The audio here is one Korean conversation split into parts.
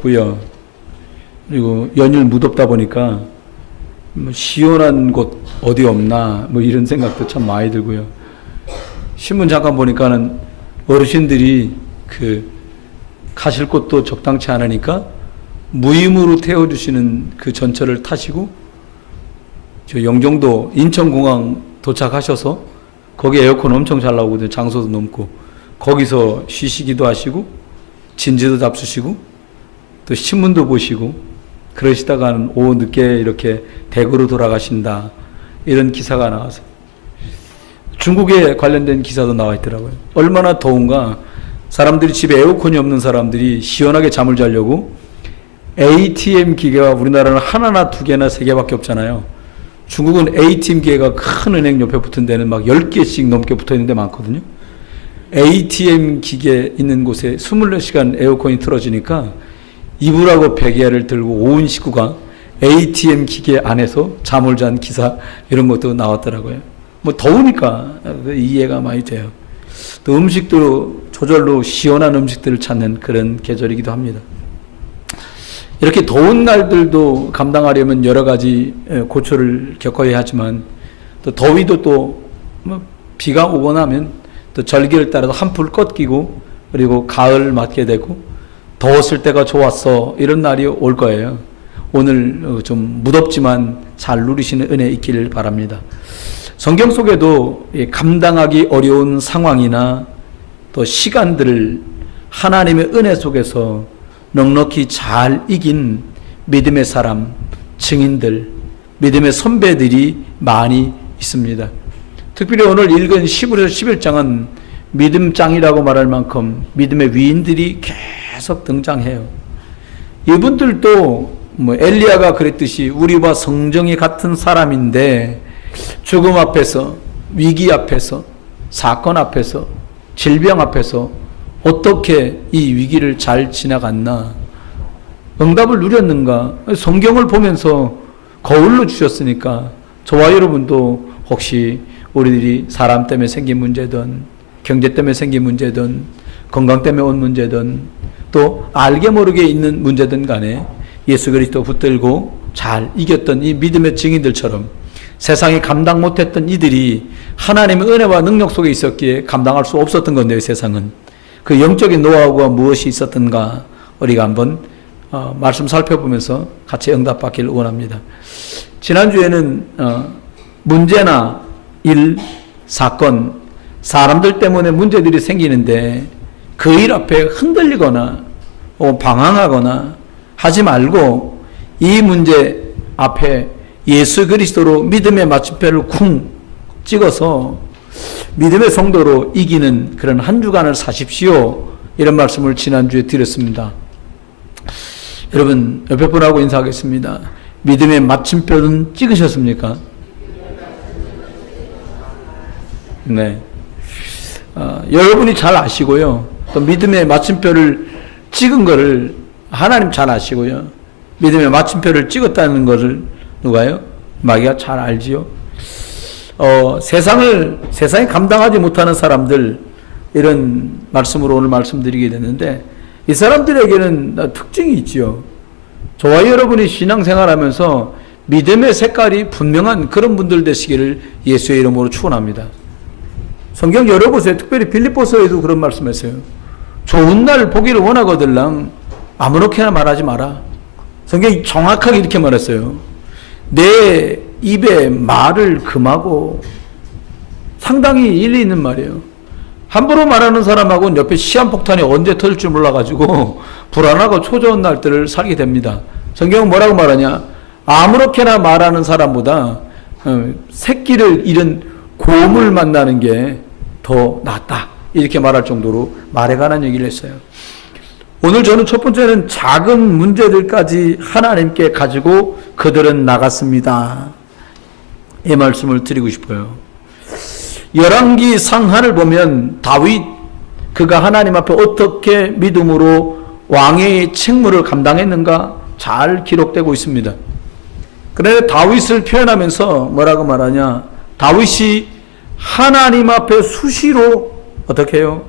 고요. 그리고 연일 무덥다 보니까 뭐 시원한 곳 어디 없나 뭐 이런 생각도 참 많이 들고요. 신문 잠깐 보니까는 어르신들이 그 가실 곳도 적당치 않으니까 무임으로 태워주시는 그 전철을 타시고 저 영종도 인천공항 도착하셔서 거기 에어컨 엄청 잘 나오거든요. 장소도 넓고 거기서 쉬시기도 하시고 진지도 잡수시고 또 신문도 보시고 그러시다가는 오후 늦게 이렇게 대구로 돌아가신다 이런 기사가 나와서 중국에 관련된 기사도 나와 있더라고요. 얼마나 더운가. 사람들이 집에 에어컨이 없는 사람들이 시원하게 잠을 자려고 ATM 기계가 우리나라는 하나나 두 개나 세 개밖에 없잖아요. 중국은 ATM 기계가 큰 은행 옆에 붙은 데는 막 10개씩 넘게 붙어 있는 데 많거든요. ATM 기계 있는 곳에 24시간 에어컨이 틀어지니까 이불하고 베개를 들고 온 식구가 ATM 기계 안에서 잠을 잔 기사 이런 것도 나왔더라고요. 뭐 더우니까 이해가 많이 돼요. 또 음식도 저절로 시원한 음식들을 찾는 그런 계절이기도 합니다. 이렇게 더운 날들도 감당하려면 여러 가지 고초를 겪어야 하지만 또 더위도 또 뭐 비가 오거나 하면 또 절기를 따라서 한풀 꺾이고 그리고 가을 맞게 되고 더웠을 때가 좋았어 이런 날이 올 거예요. 오늘 좀 무덥지만 잘 누리시는 은혜 있기를 바랍니다. 성경 속에도 감당하기 어려운 상황이나 또 시간들을 하나님의 은혜 속에서 넉넉히 잘 이긴 믿음의 사람, 증인들, 믿음의 선배들이 많이 있습니다. 특별히 오늘 읽은 10에서 11장은 믿음장이라고 말할 만큼 믿음의 위인들이 계속 등장해요. 이분들도 뭐 엘리야가 그랬듯이 우리와 성정이 같은 사람인데 죽음 앞에서, 위기 앞에서, 사건 앞에서, 질병 앞에서 어떻게 이 위기를 잘 지나갔나? 응답을 누렸는가? 성경을 보면서 거울로 주셨으니까 저와 여러분도 혹시 우리들이 사람 때문에 생긴 문제든 경제 때문에 생긴 문제든 건강 때문에 온 문제든 또 알게 모르게 있는 문제든 간에 예수 그리스도 붙들고 잘 이겼던 이 믿음의 증인들처럼 세상이 감당 못했던 이들이 하나님의 은혜와 능력 속에 있었기에 감당할 수 없었던 건데요. 세상은 그 영적인 노하우가 무엇이 있었던가 우리가 한번 말씀 살펴보면서 같이 응답받기를 원합니다. 지난주에는 문제나 일, 사건, 사람들 때문에 문제들이 생기는데 그 일 앞에 흔들리거나 방황하거나 하지 말고 이 문제 앞에 예수 그리스도로 믿음의 마침표를 쿵 찍어서 믿음의 성도로 이기는 그런 한 주간을 사십시오. 이런 말씀을 지난주에 드렸습니다. 여러분 옆에 분하고 인사하겠습니다. 믿음의 마침표는 찍으셨습니까? 네. 여러분이 잘 아시고요. 또 믿음의 마침표를 찍은 것을 하나님 잘 아시고요. 믿음의 마침표를 찍었다는 것을 누가요? 마귀가 잘 알지요. 세상이 감당하지 못하는 사람들 이런 말씀으로 오늘 말씀드리게 됐는데 이 사람들에게는 특징이 있지요. 저와 여러분이 신앙생활하면서 믿음의 색깔이 분명한 그런 분들 되시기를 예수의 이름으로 축원합니다. 성경 열어보세요. 특별히 빌립보서에도 그런 말씀했어요. 좋은 날 보기를 원하거들랑 아무렇게나 말하지 마라. 성경이 정확하게 이렇게 말했어요. 내 입에 말을 금하고 상당히 일리 있는 말이에요. 함부로 말하는 사람하고는 옆에 시한폭탄이 언제 터질 줄 몰라가지고 불안하고 초조한 날들을 살게 됩니다. 성경은 뭐라고 말하냐? 아무렇게나 말하는 사람보다 새끼를 잃은 곰을 만나는 게 더 낫다. 이렇게 말할 정도로 말에 관한 얘기를 했어요. 오늘 저는 첫 번째는 작은 문제들까지 하나님께 가지고 그들은 나갔습니다. 이 말씀을 드리고 싶어요. 열왕기 상하를 보면 다윗 그가 하나님 앞에 어떻게 믿음으로 왕의 책무를 감당했는가 잘 기록되고 있습니다. 그런데 다윗을 표현하면서 뭐라고 말하냐? 다윗이 하나님 앞에 수시로 어떻게 해요?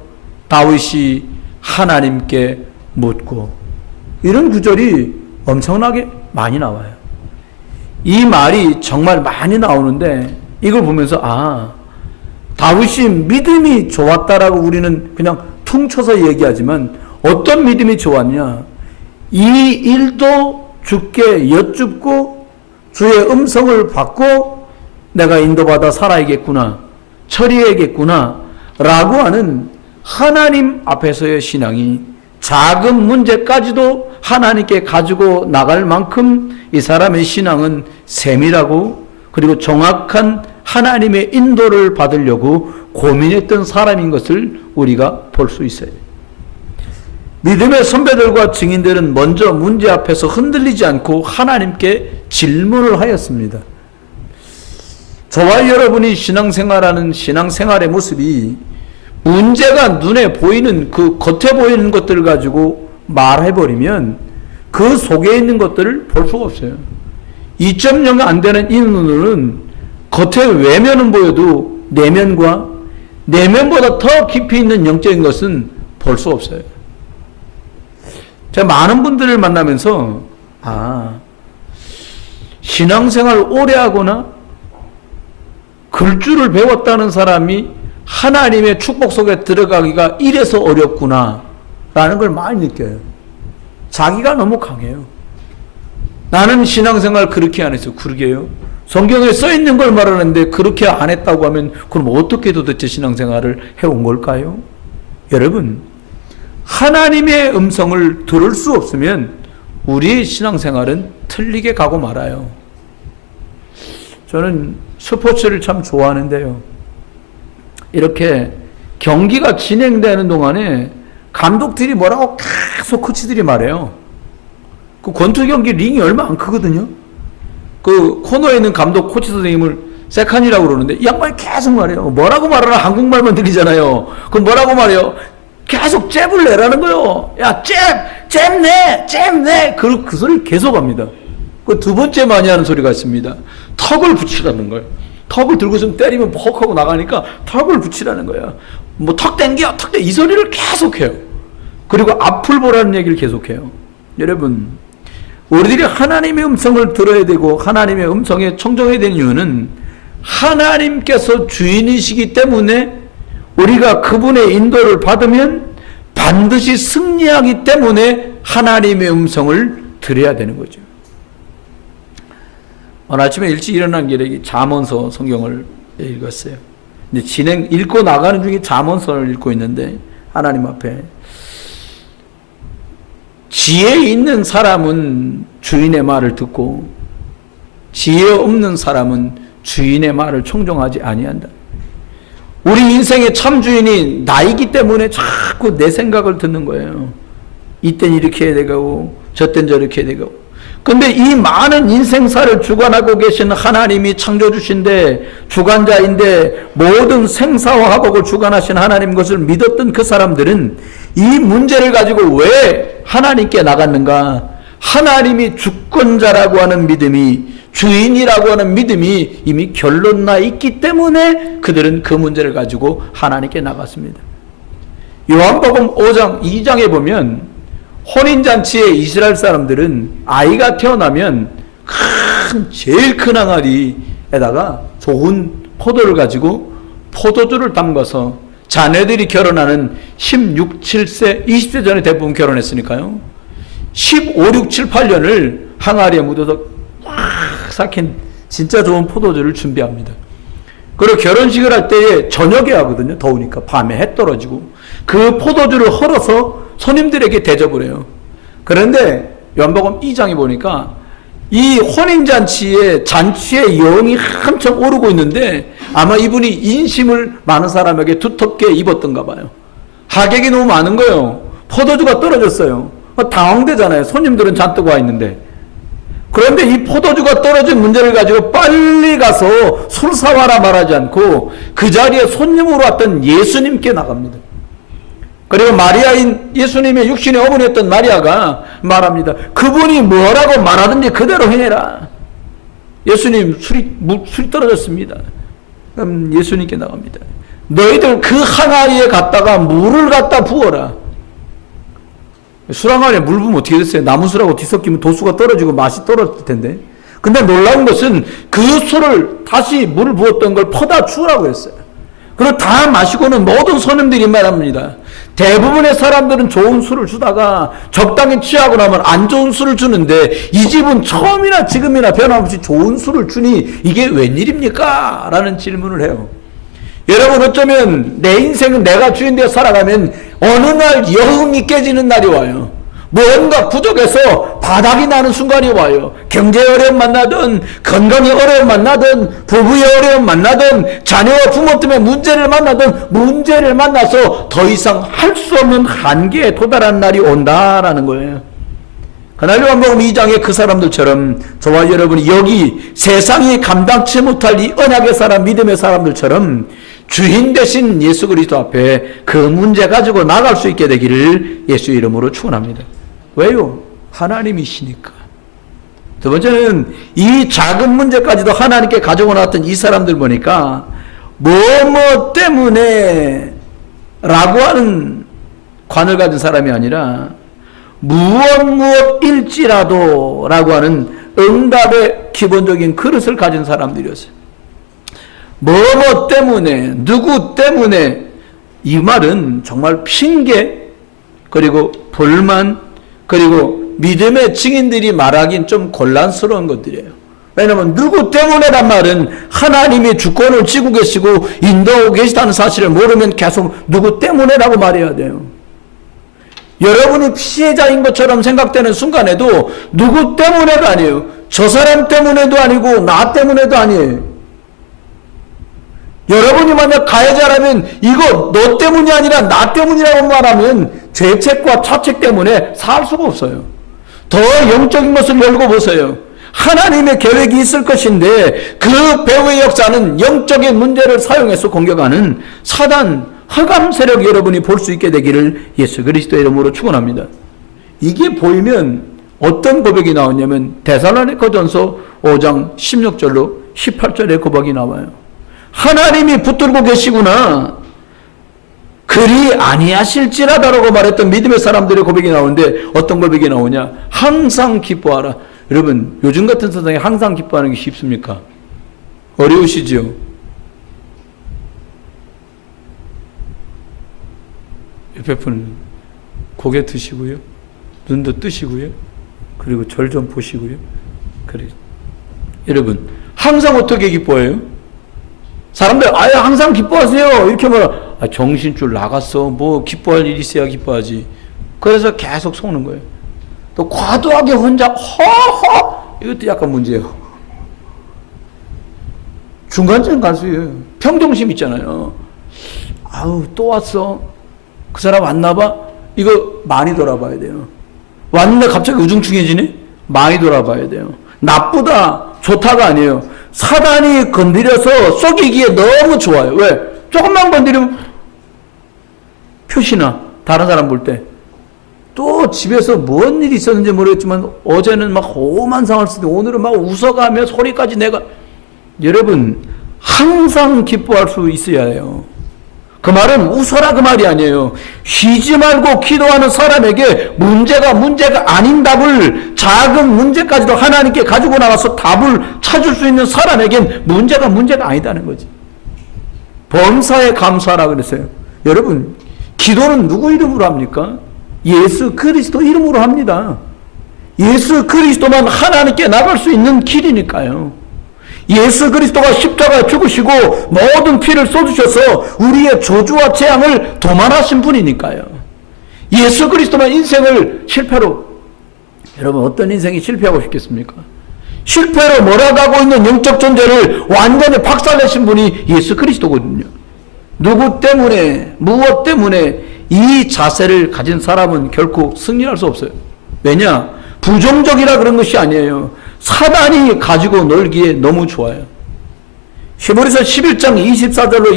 다윗이 하나님께 묻고 이런 구절이 엄청나게 많이 나와요. 이 말이 정말 많이 나오는데 이걸 보면서 다윗이 믿음이 좋았다라고 우리는 그냥 퉁쳐서 얘기하지만 어떤 믿음이 좋았냐? 이 일도 주께 여쭙고 주의 음성을 받고 내가 인도받아 살아야겠구나, 처리해야겠구나 라고 하는 하나님 앞에서의 신앙이 작은 문제까지도 하나님께 가지고 나갈 만큼 이 사람의 신앙은 세밀하고 그리고 정확한 하나님의 인도를 받으려고 고민했던 사람인 것을 우리가 볼 수 있어요. 믿음의 선배들과 증인들은 먼저 문제 앞에서 흔들리지 않고 하나님께 질문을 하였습니다. 저와 여러분이 신앙생활하는 신앙생활의 모습이 문제가 눈에 보이는 그 겉에 보이는 것들을 가지고 말해버리면 그 속에 있는 것들을 볼 수가 없어요. 2.0이 안 되는 이 눈은 겉에 외면은 보여도 내면과 내면보다 더 깊이 있는 영적인 것은 볼 수 없어요. 제가 많은 분들을 만나면서 신앙생활 오래 하거나 글줄을 배웠다는 사람이 하나님의 축복 속에 들어가기가 이래서 어렵구나 라는 걸 많이 느껴요. 자기가 너무 강해요. 나는 신앙생활 그렇게 안 했어. 그러게요. 성경에 써 있는 걸 말하는데 그렇게 안 했다고 하면 그럼 어떻게 도대체 신앙생활을 해온 걸까요? 여러분, 하나님의 음성을 들을 수 없으면 우리의 신앙생활은 틀리게 가고 말아요. 저는 스포츠를 참 좋아하는데요. 이렇게 경기가 진행되는 동안에 감독들이 뭐라고 계속 코치들이 말해요. 그 권투 경기 링이 얼마 안 크거든요. 그 코너에 있는 감독 코치 선생님을 세칸이라고 그러는데 이 양반이 계속 말해요. 뭐라고 말하나 한국말만 들리잖아요. 그럼 뭐라고 말해요? 계속 잽을 내라는 거요. 야, 잽 내. 그 소리를 계속 합니다. 그 두 번째 많이 하는 소리가 있습니다. 턱을 붙이라는 거예요. 턱을 들고 있으면 때리면 퍽 하고 나가니까 턱을 붙이라는 거예요. 뭐 턱 땡겨, 이 소리를 계속 해요. 그리고 앞을 보라는 얘기를 계속 해요. 여러분, 우리들이 하나님의 음성을 들어야 되고 하나님의 음성에 청정해야 되는 이유는 하나님께서 주인이시기 때문에 우리가 그분의 인도를 받으면 반드시 승리하기 때문에 하나님의 음성을 들어야 되는 거죠. 오늘 아침에 일찍 일어난 길에 잠언서 성경을 읽었어요. 근데 읽고 나가는 중에 잠언서를 읽고 있는데 하나님 앞에 지혜 있는 사람은 주인의 말을 듣고 지혜 없는 사람은 주인의 말을 청종하지 아니한다. 우리 인생의 참 주인이 나이기 때문에 자꾸 내 생각을 듣는 거예요. 이땐 이렇게 해야 되고 저땐 저렇게 해야 되고. 근데 이 많은 인생사를 주관하고 계신 하나님이 창조주신데 주관자인데 모든 생사와 화복을 주관하신 하나님 것을 믿었던 그 사람들은 이 문제를 가지고 왜 하나님께 나갔는가? 하나님이 주권자라고 하는 믿음이, 주인이라고 하는 믿음이 이미 결론나 있기 때문에 그들은 그 문제를 가지고 하나님께 나갔습니다. 요한복음 5장 2장에 보면 혼인잔치에 이스라엘 사람들은 아이가 태어나면 제일 큰 항아리에다가 좋은 포도를 가지고 포도주를 담가서 자녀들이 결혼하는 16, 7세, 20세 전에 대부분 결혼했으니까요. 15, 6, 7, 8년을 항아리에 묻어서 꽉 삭힌 진짜 좋은 포도주를 준비합니다. 그리고 결혼식을 할 때에 저녁에 하거든요. 더우니까 밤에 해 떨어지고 그 포도주를 헐어서 손님들에게 대접을 해요. 그런데 요한복음 2장에 보니까 이 혼인잔치의 잔치의 영이 한참 오르고 있는데 아마 이분이 인심을 많은 사람에게 두텁게 입었던가 봐요. 하객이 너무 많은 거예요. 포도주가 떨어졌어요. 당황되잖아요. 손님들은 잔뜩 와 있는데. 그런데 이 포도주가 떨어진 문제를 가지고 빨리 가서 술 사와라 말하지 않고 그 자리에 손님으로 왔던 예수님께 나갑니다. 그리고 마리아인 예수님의 육신의 어머니였던 마리아가 말합니다. 그분이 뭐라고 말하든지 그대로 행해라. 예수님 술이 떨어졌습니다. 그럼 예수님께 나갑니다. 너희들 그 항아리에 갖다가 물을 갖다 부어라. 수랑 안에 물 부으면 어떻게 됐어요? 나무술하고 뒤섞이면 도수가 떨어지고 맛이 떨어질 텐데. 근데 놀라운 것은 그 술을 다시 물을 부었던 걸 퍼다 주라고 했어요. 그리고 다 마시고는 모든 손님들이 말합니다. 대부분의 사람들은 좋은 술을 주다가 적당히 취하고 나면 안 좋은 술을 주는데 이 집은 처음이나 지금이나 변함없이 좋은 술을 주니 이게 웬일입니까? 라는 질문을 해요. 여러분, 어쩌면 내 인생은 내가 주인되어 살아가면 어느 날 여흥이 깨지는 날이 와요. 뭔가 부족해서 바닥이 나는 순간이 와요. 경제 어려움 만나든, 건강의 어려움 만나든, 부부의 어려움 만나든, 자녀와 부모 때문에 문제를 만나든, 문제를 만나서 더 이상 할 수 없는 한계에 도달한 날이 온다라는 거예요. 그날 요한복음 2장의 그 사람들처럼 저와 여러분이 여기 세상이 감당치 못할 이 언약의 사람, 믿음의 사람들처럼 주인 되신 예수 그리스도 앞에 그 문제 가지고 나갈 수 있게 되기를 예수 이름으로 축원합니다. 왜요? 하나님이시니까. 두 번째는 이 작은 문제까지도 하나님께 가지고 나왔던 이 사람들 보니까 뭐뭐 때문에 라고 하는 관을 가진 사람이 아니라 무엇일지라도 라고 하는 응답의 기본적인 그릇을 가진 사람들이었어요. 뭐뭐 때문에, 누구 때문에, 이 말은 정말 핑계, 그리고 불만, 그리고 믿음의 증인들이 말하긴 좀 곤란스러운 것들이에요. 왜냐하면 누구 때문에란 말은 하나님이 주권을 쥐고 계시고 인도하고 계시다는 사실을 모르면 계속 누구 때문에라고 말해야 돼요. 여러분이 피해자인 것처럼 생각되는 순간에도 누구 때문에도 아니에요. 저 사람 때문에도 아니고 나 때문에도 아니에요. 여러분이 만약 가해자라면 이거 너 때문이 아니라 나 때문이라고 말하면 죄책과 차책 때문에 살 수가 없어요. 더 영적인 것을 열고 보세요. 하나님의 계획이 있을 것인데 그 배후의 역사는 영적인 문제를 사용해서 공격하는 사단 흑암 세력 여러분이 볼 수 있게 되기를 예수 그리스도의 이름으로 축원합니다. 이게 보이면 어떤 고백이 나오냐면 데살로니가전서 5장 16절로 18절의 고백이 나와요. 하나님이 붙들고 계시구나. 그리 아니하실지라다라고 말했던 믿음의 사람들의 고백이 나오는데 어떤 고백이 나오냐? 항상 기뻐하라. 여러분, 요즘 같은 세상에 항상 기뻐하는 게 쉽습니까? 어려우시죠? 옆에 분은 고개 드시고요. 눈도 뜨시고요. 그리고 절 좀 보시고요. 그래. 여러분, 항상 어떻게 기뻐해요? 사람들 아예 항상 기뻐하세요 이렇게 말하 정신줄 나갔어. 뭐 기뻐할 일이 있어야 기뻐하지. 그래서 계속 속는 거예요. 또 과도하게 혼자 허허 이것도 약간 문제예요. 중간쯤 가수예요. 평정심 있잖아요. 아우 또 왔어. 그 사람 왔나 봐. 이거 많이 돌아봐야 돼요. 왔는데 갑자기 우중충해지네. 많이 돌아봐야 돼요. 나쁘다 좋다가 아니에요. 사단이 건드려서 속이기에 너무 좋아요. 왜? 조금만 건드리면 표시나 다른 사람 볼 때 또 집에서 뭔 일이 있었는지 모르겠지만 어제는 막 험한 상을 쓰는데 오늘은 막 웃어가며 소리까지 내가. 여러분 항상 기뻐할 수 있어야 해요. 그 말은 웃어라 그 말이 아니에요. 쉬지 말고 기도하는 사람에게 문제가 아닌 답을 작은 문제까지도 하나님께 가지고 나가서 답을 찾을 수 있는 사람에겐 문제가 아니다는 거지. 범사에 감사하라 그랬어요. 여러분 기도는 누구 이름으로 합니까? 예수 그리스도 이름으로 합니다. 예수 그리스도만 하나님께 나갈 수 있는 길이니까요. 예수 그리스도가 십자가에 죽으시고 모든 피를 쏟으셔서 우리의 저주와 재앙을 도말하신 분이니까요. 예수 그리스도만 인생을 실패로, 여러분 어떤 인생이 실패하고 싶겠습니까? 실패로 몰아가고 있는 영적 존재를 완전히 박살내신 분이 예수 그리스도거든요. 누구 때문에 무엇 때문에 이 자세를 가진 사람은 결코 승리할 수 없어요. 왜냐? 부정적이라 그런 것이 아니에요. 사단이 가지고 놀기에 너무 좋아요. 히브리서 11장 24절로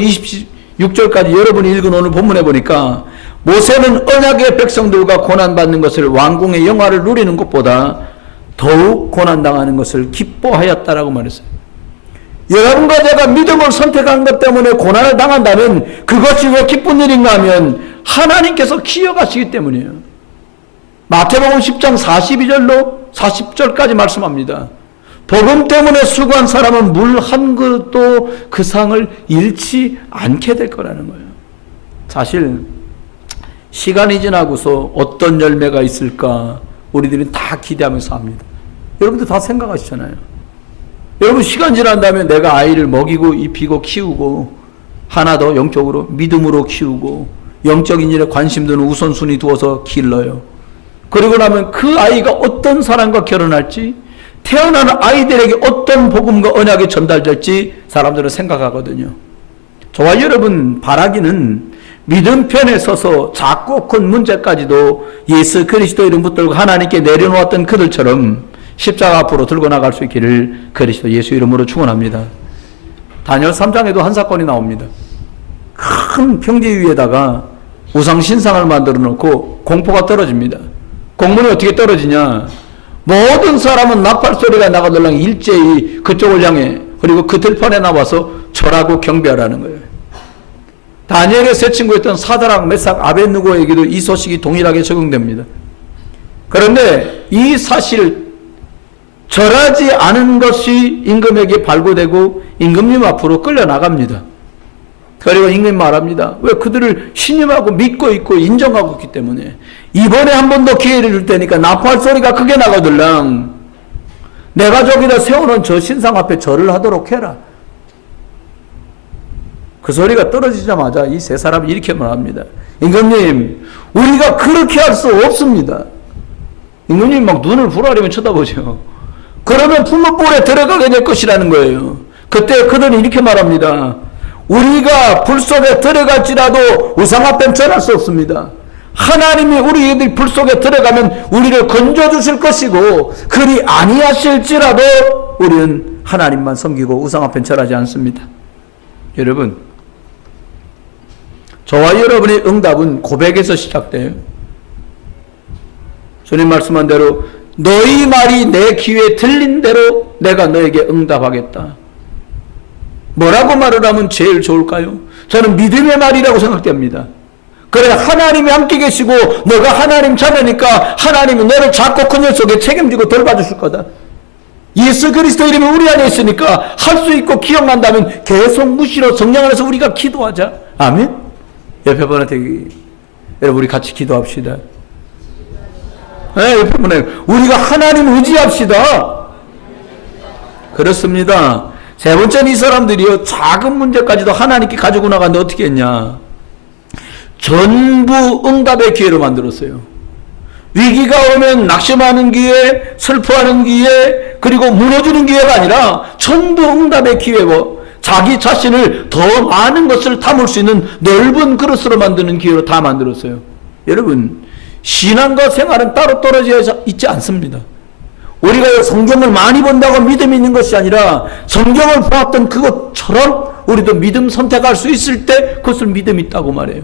26절까지 여러분이 읽은 오늘 본문에 보니까 모세는 언약의 백성들과 고난받는 것을 왕궁의 영화를 누리는 것보다 더욱 고난당하는 것을 기뻐하였다라고 말했어요. 여러분과 제가 믿음을 선택한 것 때문에 고난을 당한다면 그것이 왜 기쁜 일인가 하면 하나님께서 기여가시기 때문이에요. 마태복음 10장 40절까지 말씀합니다. 복음 때문에 수고한 사람은 물 한 그릇도 그 상을 잃지 않게 될 거라는 거예요. 사실 시간이 지나고서 어떤 열매가 있을까 우리들은 다 기대하면서 합니다. 여러분들 다 생각하시잖아요. 여러분 시간 지난 다음에 내가 아이를 먹이고 입히고 키우고 하나 더 영적으로 믿음으로 키우고 영적인 일에 관심 두는 우선순위 두어서 길러요. 그리고 나면 그 아이가 어떤 사람과 결혼할지 태어나는 아이들에게 어떤 복음과 언약이 전달될지 사람들은 생각하거든요. 저와 여러분 바라기는 믿음 편에 서서 작고 큰 문제까지도 예수 그리스도 이름 붙들고 하나님께 내려놓았던 그들처럼 십자가 앞으로 들고 나갈 수 있기를 그리스도 예수 이름으로 축원합니다. 다니엘 3장에도 한 사건이 나옵니다. 큰 평지 위에다가 우상 신상을 만들어 놓고 공포가 떨어집니다. 공문이 어떻게 떨어지냐? 모든 사람은 나팔 소리가 나가들랑 일제히 그쪽을 향해 그리고 그 들판에 나와서 절하고 경배하라는 거예요. 다니엘의 세 친구였던 사드락, 메삭, 아벳느고에게도 이 소식이 동일하게 적용됩니다. 그런데 이 사실 절하지 않은 것이 임금에게 발굴되고 임금님 앞으로 끌려나갑니다. 그리고 임금이 말합니다. 왜? 그들을 신임하고 믿고 있고 인정하고 있기 때문에 이번에 한 번 더 기회를 줄 테니까 나팔 소리가 크게 나가들랑 내가 저기다 세워놓은 저 신상 앞에 절을 하도록 해라. 그 소리가 떨어지자마자 이 세 사람이 이렇게 말합니다. 임금님, 우리가 그렇게 할 수 없습니다. 임금님 막 눈을 부라리면 쳐다보죠. 그러면 풀무불에 들어가게 될 것이라는 거예요. 그때 그들은 이렇게 말합니다. 우리가 불 속에 들어갈지라도 우상 앞엔 절할 수 없습니다. 하나님이 우리들 불 속에 들어가면 우리를 건져주실 것이고 그리 아니하실지라도 우리는 하나님만 섬기고 우상 앞엔 절하지 않습니다. 여러분, 저와 여러분의 응답은 고백에서 시작돼요. 주님 말씀한 대로 너희 말이 내 귀에 들린 대로 내가 너에게 응답하겠다. 뭐라고 말을 하면 제일 좋을까요? 저는 믿음의 말이라고 생각됩니다. 그래, 하나님이 함께 계시고 너가 하나님 자녀니까 하나님이 너를 작고 큰 일 속에 책임지고 돌봐주실 거다. 예수 그리스도 이름이 우리 안에 있으니까 할 수 있고 기억난다면 계속 무시로 성령 안에서 우리가 기도하자. 아멘. 옆에 분한테 여러분 우리 같이 기도합시다. 네, 옆에 분에 우리가 하나님 의지합시다. 그렇습니다. 세 번째는 이 사람들이요 작은 문제까지도 하나님께 가지고 나가는데 어떻게 했냐? 전부 응답의 기회로 만들었어요. 위기가 오면 낙심하는 기회, 슬퍼하는 기회, 그리고 무너지는 기회가 아니라 전부 응답의 기회고 자기 자신을 더 많은 것을 담을 수 있는 넓은 그릇으로 만드는 기회로 다 만들었어요. 여러분, 신앙과 생활은 따로 떨어져 있지 않습니다. 우리가 성경을 많이 본다고 믿음이 있는 것이 아니라 성경을 보았던 그것처럼 우리도 믿음 선택할 수 있을 때 그것을 믿음이 있다고 말해요.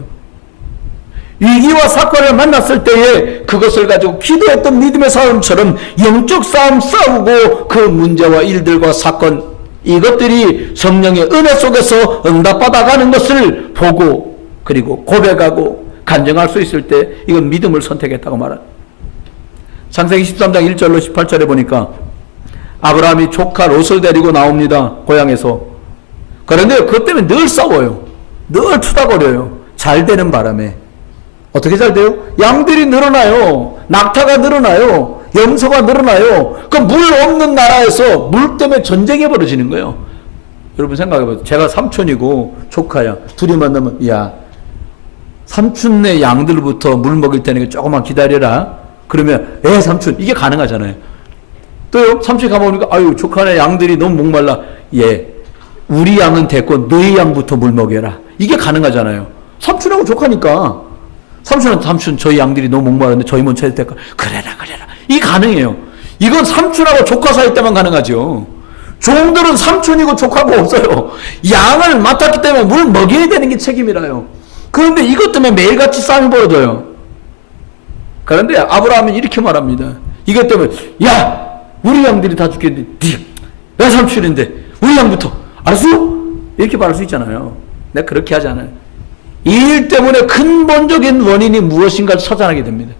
위기와 사건을 만났을 때에 그것을 가지고 기도했던 믿음의 싸움처럼 영적 싸움 싸우고 그 문제와 일들과 사건 이것들이 성령의 은혜 속에서 응답받아가는 것을 보고 그리고 고백하고 간증할 수 있을 때 이건 믿음을 선택했다고 말합니다. 창세기 13장 1절로 18절에 보니까 아브라함이 조카 롯을 데리고 나옵니다. 고향에서. 그런데 그것 때문에 늘 싸워요. 늘 투닥거려요. 잘 되는 바람에. 어떻게 잘 돼요? 양들이 늘어나요. 낙타가 늘어나요. 염소가 늘어나요. 그 물 없는 나라에서 물 때문에 전쟁이 벌어지는 거예요. 여러분 생각해봐요. 제가 삼촌이고 조카야. 둘이 만나면 야 삼촌네 양들부터 물 먹일 테니까 조금만 기다려라. 그러면 삼촌 이게 가능하잖아요. 또요 삼촌이 가보니까 아유 조카네 양들이 너무 목말라. 우리 양은 됐고 너희 양부터 물 먹여라. 이게 가능하잖아요. 삼촌하고 조카니까. 삼촌 저희 양들이 너무 목마른데 저희 먼저 해도 될까? 그래라. 이게 가능해요. 이건 삼촌하고 조카 사이 때만 가능하죠. 종들은 삼촌이고 조카가 없어요. 양을 맡았기 때문에 물 먹여야 되는 게 책임이라요. 그런데 이것 때문에 매일같이 싸움이 벌어져요. 그런데 아브라함은 이렇게 말합니다. 이것 때문에 야 우리 양들이 다 죽겠는데 내 삼촌인데 우리 양부터 알았어? 이렇게 말할 수 있잖아요. 내가 그렇게 하지 않아요. 이 일 때문에 근본적인 원인이 무엇인가를 찾아내게 됩니다.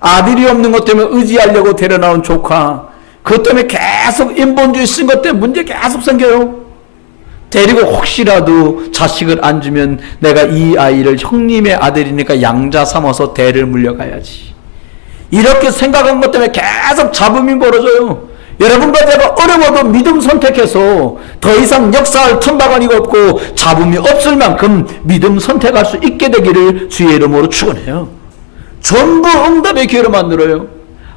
아들이 없는 것 때문에 의지하려고 데려나온 조카, 그것 때문에 계속 인본주의 쓴 것 때문에 문제 계속 생겨요. 데리고 혹시라도 자식을 안 주면 내가 이 아이를 형님의 아들이니까 양자 삼아서 대를 물려가야지, 이렇게 생각한 것 때문에 계속 잡음이 벌어져요. 여러분과 제가 어려워도 믿음 선택해서 더 이상 역사할 틈바구니가 없고 잡음이 없을 만큼 믿음 선택할 수 있게 되기를 주의 이름으로 축원해요. 전부 응답의 기회로 만들어요.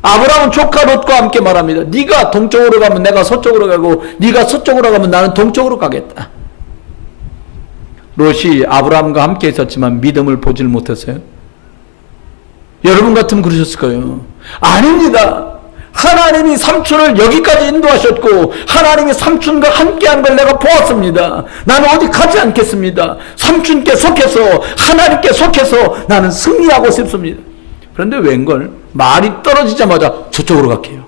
아브라함은 조카 롯과 함께 말합니다. 네가 동쪽으로 가면 내가 서쪽으로 가고 네가 서쪽으로 가면 나는 동쪽으로 가겠다. 롯이 아브라함과 함께 있었지만 믿음을 보지를 못했어요. 여러분 같으면 그러셨을 거예요. 아닙니다. 하나님이 삼촌을 여기까지 인도하셨고 하나님이 삼촌과 함께한 걸 내가 보았습니다. 나는 어디 가지 않겠습니다. 삼촌께 속해서 하나님께 속해서 나는 승리하고 싶습니다. 그런데 웬걸 말이 떨어지자마자 저쪽으로 갈게요.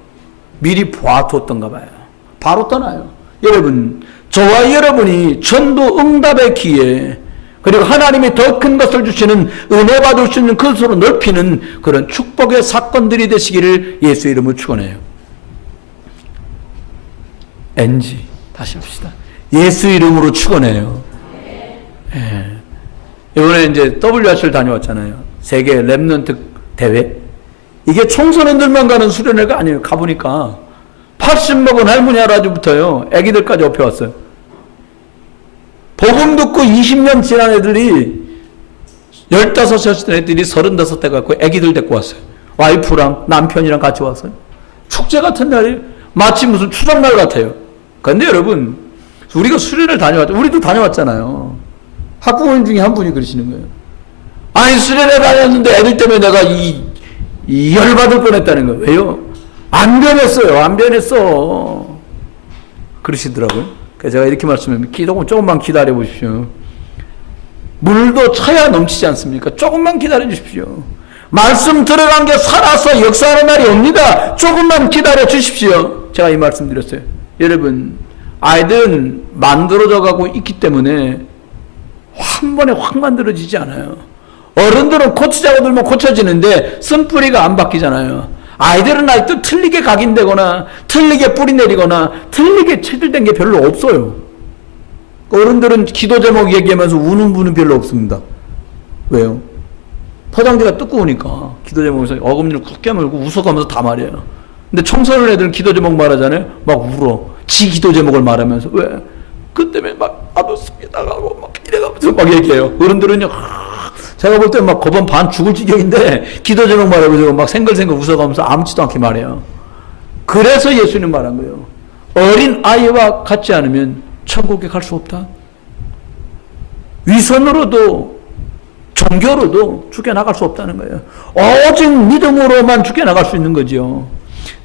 미리 봐뒀던가 봐요. 바로 떠나요. 여러분, 저와 여러분이 전도 응답의 기회, 그리고 하나님이 더 큰 것을 주시는, 은혜 받을 수 있는 것으로 넓히는 그런 축복의 사건들이 되시기를 예수 이름으로 축원해요. NG 다시 합시다. 예수 이름으로 축원해요. 예. 이번에 이제 WRC를 다녀왔잖아요. 세계 렘넌트 대회. 이게 청소년들만 가는 수련회가 아니에요. 가보니까 80 먹은 할머니 할아버지부터요, 애기들까지 업혀왔어요. 복음 듣고 20년 지난 애들이 15살 애들이 35대 갖고 애기들 데리고 왔어요. 와이프랑 남편이랑 같이 왔어요. 축제 같은 날이 마치 무슨 추석날 같아요. 그런데 여러분, 우리가 수련을 다녀왔죠. 우리도 다녀왔잖아요. 학부모님 중에 한 분이 그러시는 거예요. 아니, 수련회 다녔는데 애들 때문에 내가 이 열받을 뻔했다는 거예요. 왜요? 안 변했어요. 안 변했어. 그러시더라고요. 그래서 제가 이렇게 말씀합니다. 조금만 기다려 보십시오. 물도 차야 넘치지 않습니까? 조금만 기다려 주십시오. 말씀 들어간 게 살아서 역사하는 날이 옵니다. 조금만 기다려 주십시오. 제가 이 말씀 드렸어요. 여러분, 아이들은 만들어져 가고 있기 때문에 한 번에 확 만들어지지 않아요. 어른들은 고치자고 들면 고쳐지는데 쓴뿌리가 안 바뀌잖아요. 아이들은 아직도 틀리게 각인되거나 틀리게 뿌리 내리거나 틀리게 체질된 게 별로 없어요. 어른들은 기도 제목 얘기하면서 우는 분은 별로 없습니다. 왜요? 포장지가 두꺼우니까 기도 제목에서 어금니를 굳게 깨물고 웃어가면서 다 말해요. 근데 청소년 애들은 기도 제목 말하잖아요. 막 울어. 지 기도 제목을 말하면서. 왜? 그 때문에 막 아팠습니다 하고 막 이래가면서 막 얘기해요. 어른들은요, 제가 볼 때 막 거반 반 죽을 지경인데 기도 제목 말하고 막 생글생글 웃어가면서 아무렇지도 않게 말해요. 그래서 예수님 말한 거예요. 어린 아이와 같지 않으면 천국에 갈 수 없다. 위선으로도 종교로도 죽여나갈 수 없다는 거예요. 오직 믿음으로만 죽여나갈 수 있는 거죠.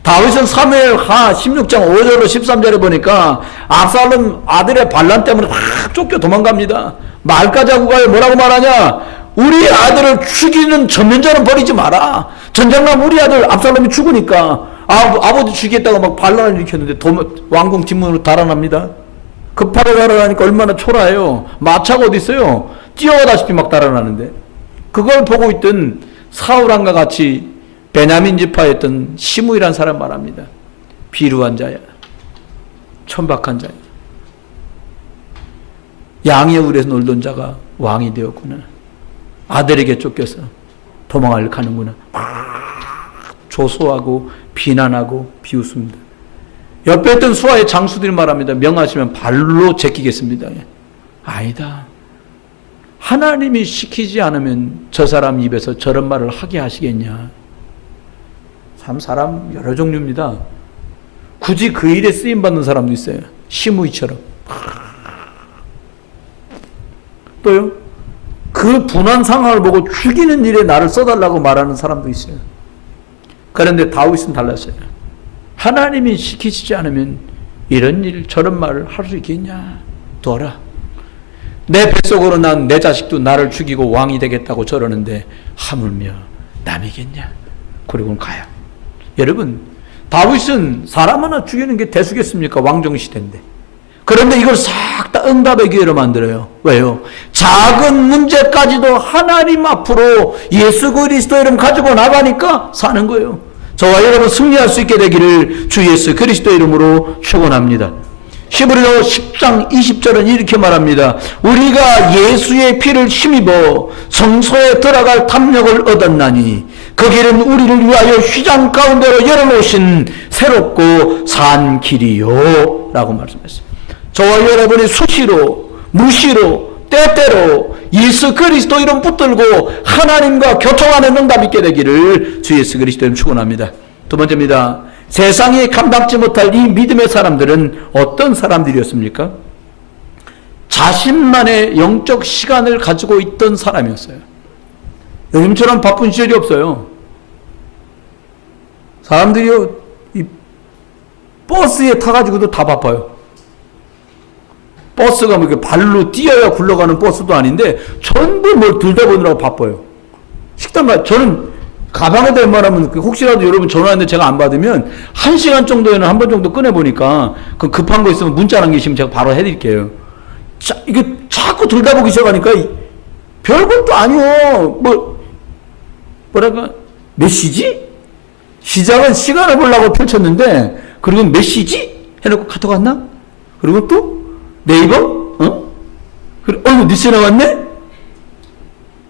다윗은 사무엘하 16장 5절로 13절에 보니까 압살롬 아들의 반란 때문에 확 쫓겨 도망갑니다. 말까지 하고 가요. 뭐라고 말하냐? 우리 아들을 죽이는 전면전은 버리지 마라. 전장남 우리 아들 압살롬이 죽으니까 아버지 죽이겠다고 막 반란을 일으켰는데 왕궁 뒷문으로 달아납니다. 급하게 달아나니까 얼마나 초라해요. 마차가 어디 있어요? 뛰어가다시피 막 달아나는데, 그걸 보고 있던 사울왕과 같이 베냐민 지파에 있던 시므이라는 사람 말합니다. 비루한 자야, 천박한 자야, 양의 울에서 놀던 자가 왕이 되었구나. 아들에게 쫓겨서 도망을 가는구나. 조소하고 비난하고 비웃습니다. 옆에 있던 수하의 장수들이 말합니다. 명하시면 발로 제끼겠습니다. 아니다. 하나님이 시키지 않으면 저 사람 입에서 저런 말을 하게 하시겠냐. 참 사람 여러 종류입니다. 굳이 그 일에 쓰임받는 사람도 있어요. 시므이처럼. 또요, 그 분한 상황을 보고 죽이는 일에 나를 써달라고 말하는 사람도 있어요. 그런데 다윗은 달랐어요. 하나님이 시키시지 않으면 이런 일 저런 말을 할 수 있겠냐. 둬라. 내 뱃속으로 난 내 자식도 나를 죽이고 왕이 되겠다고 저러는데 하물며 남이겠냐. 그리고는 가요. 여러분, 다윗은 사람 하나 죽이는 게 대수겠습니까? 왕정시대인데. 그런데 이걸 싹 다 응답의 기회로 만들어요. 왜요? 작은 문제까지도 하나님 앞으로 예수 그리스도 이름 가지고 나가니까 사는 거예요. 저와 여러분 승리할 수 있게 되기를 주 예수 그리스도 이름으로 축원합니다. 히브리서 10장 20절은 이렇게 말합니다. 우리가 예수의 피를 힘입어 성소에 들어갈 탐욕을 얻었나니 그 길은 우리를 위하여 휘장 가운데로 열어놓으신 새롭고 산 길이요 라고 말씀했어요. 저와 여러분이 수시로 무시로 때때로 예수 그리스도 이름 붙들고 하나님과 교통하는 응답 있게 되기를 주 예수 그리스도 이름 축원합니다. 두 번째입니다. 세상이 감당치 못할 이 믿음의 사람들은 어떤 사람들이었습니까? 자신만의 영적 시간을 가지고 있던 사람이었어요. 요즘처럼 바쁜 시절이 없어요. 사람들이 이 버스에 타가지고도 다 바빠요. 버스가 뭐 이렇게 발로 뛰어야 굴러가는 버스도 아닌데 전부 뭘 들다보느라고 바빠요. 식당 저는 가방에다 웬만하면 혹시라도 여러분 전화하는데 제가 안 받으면 1시간 정도에는 한 번 정도 꺼내보니까 그 급한 거 있으면 문자 남기시면 제가 바로 해드릴게요. 이게 자꾸 들다 보기 시작하니까 별것도 아니요. 뭐랄까 몇 시지? 시작은 시간을 보려고 펼쳤는데 그리고 몇 시지? 해놓고 카톡 왔나? 그리고 또 네이버? 그리고 뉴스 나왔네?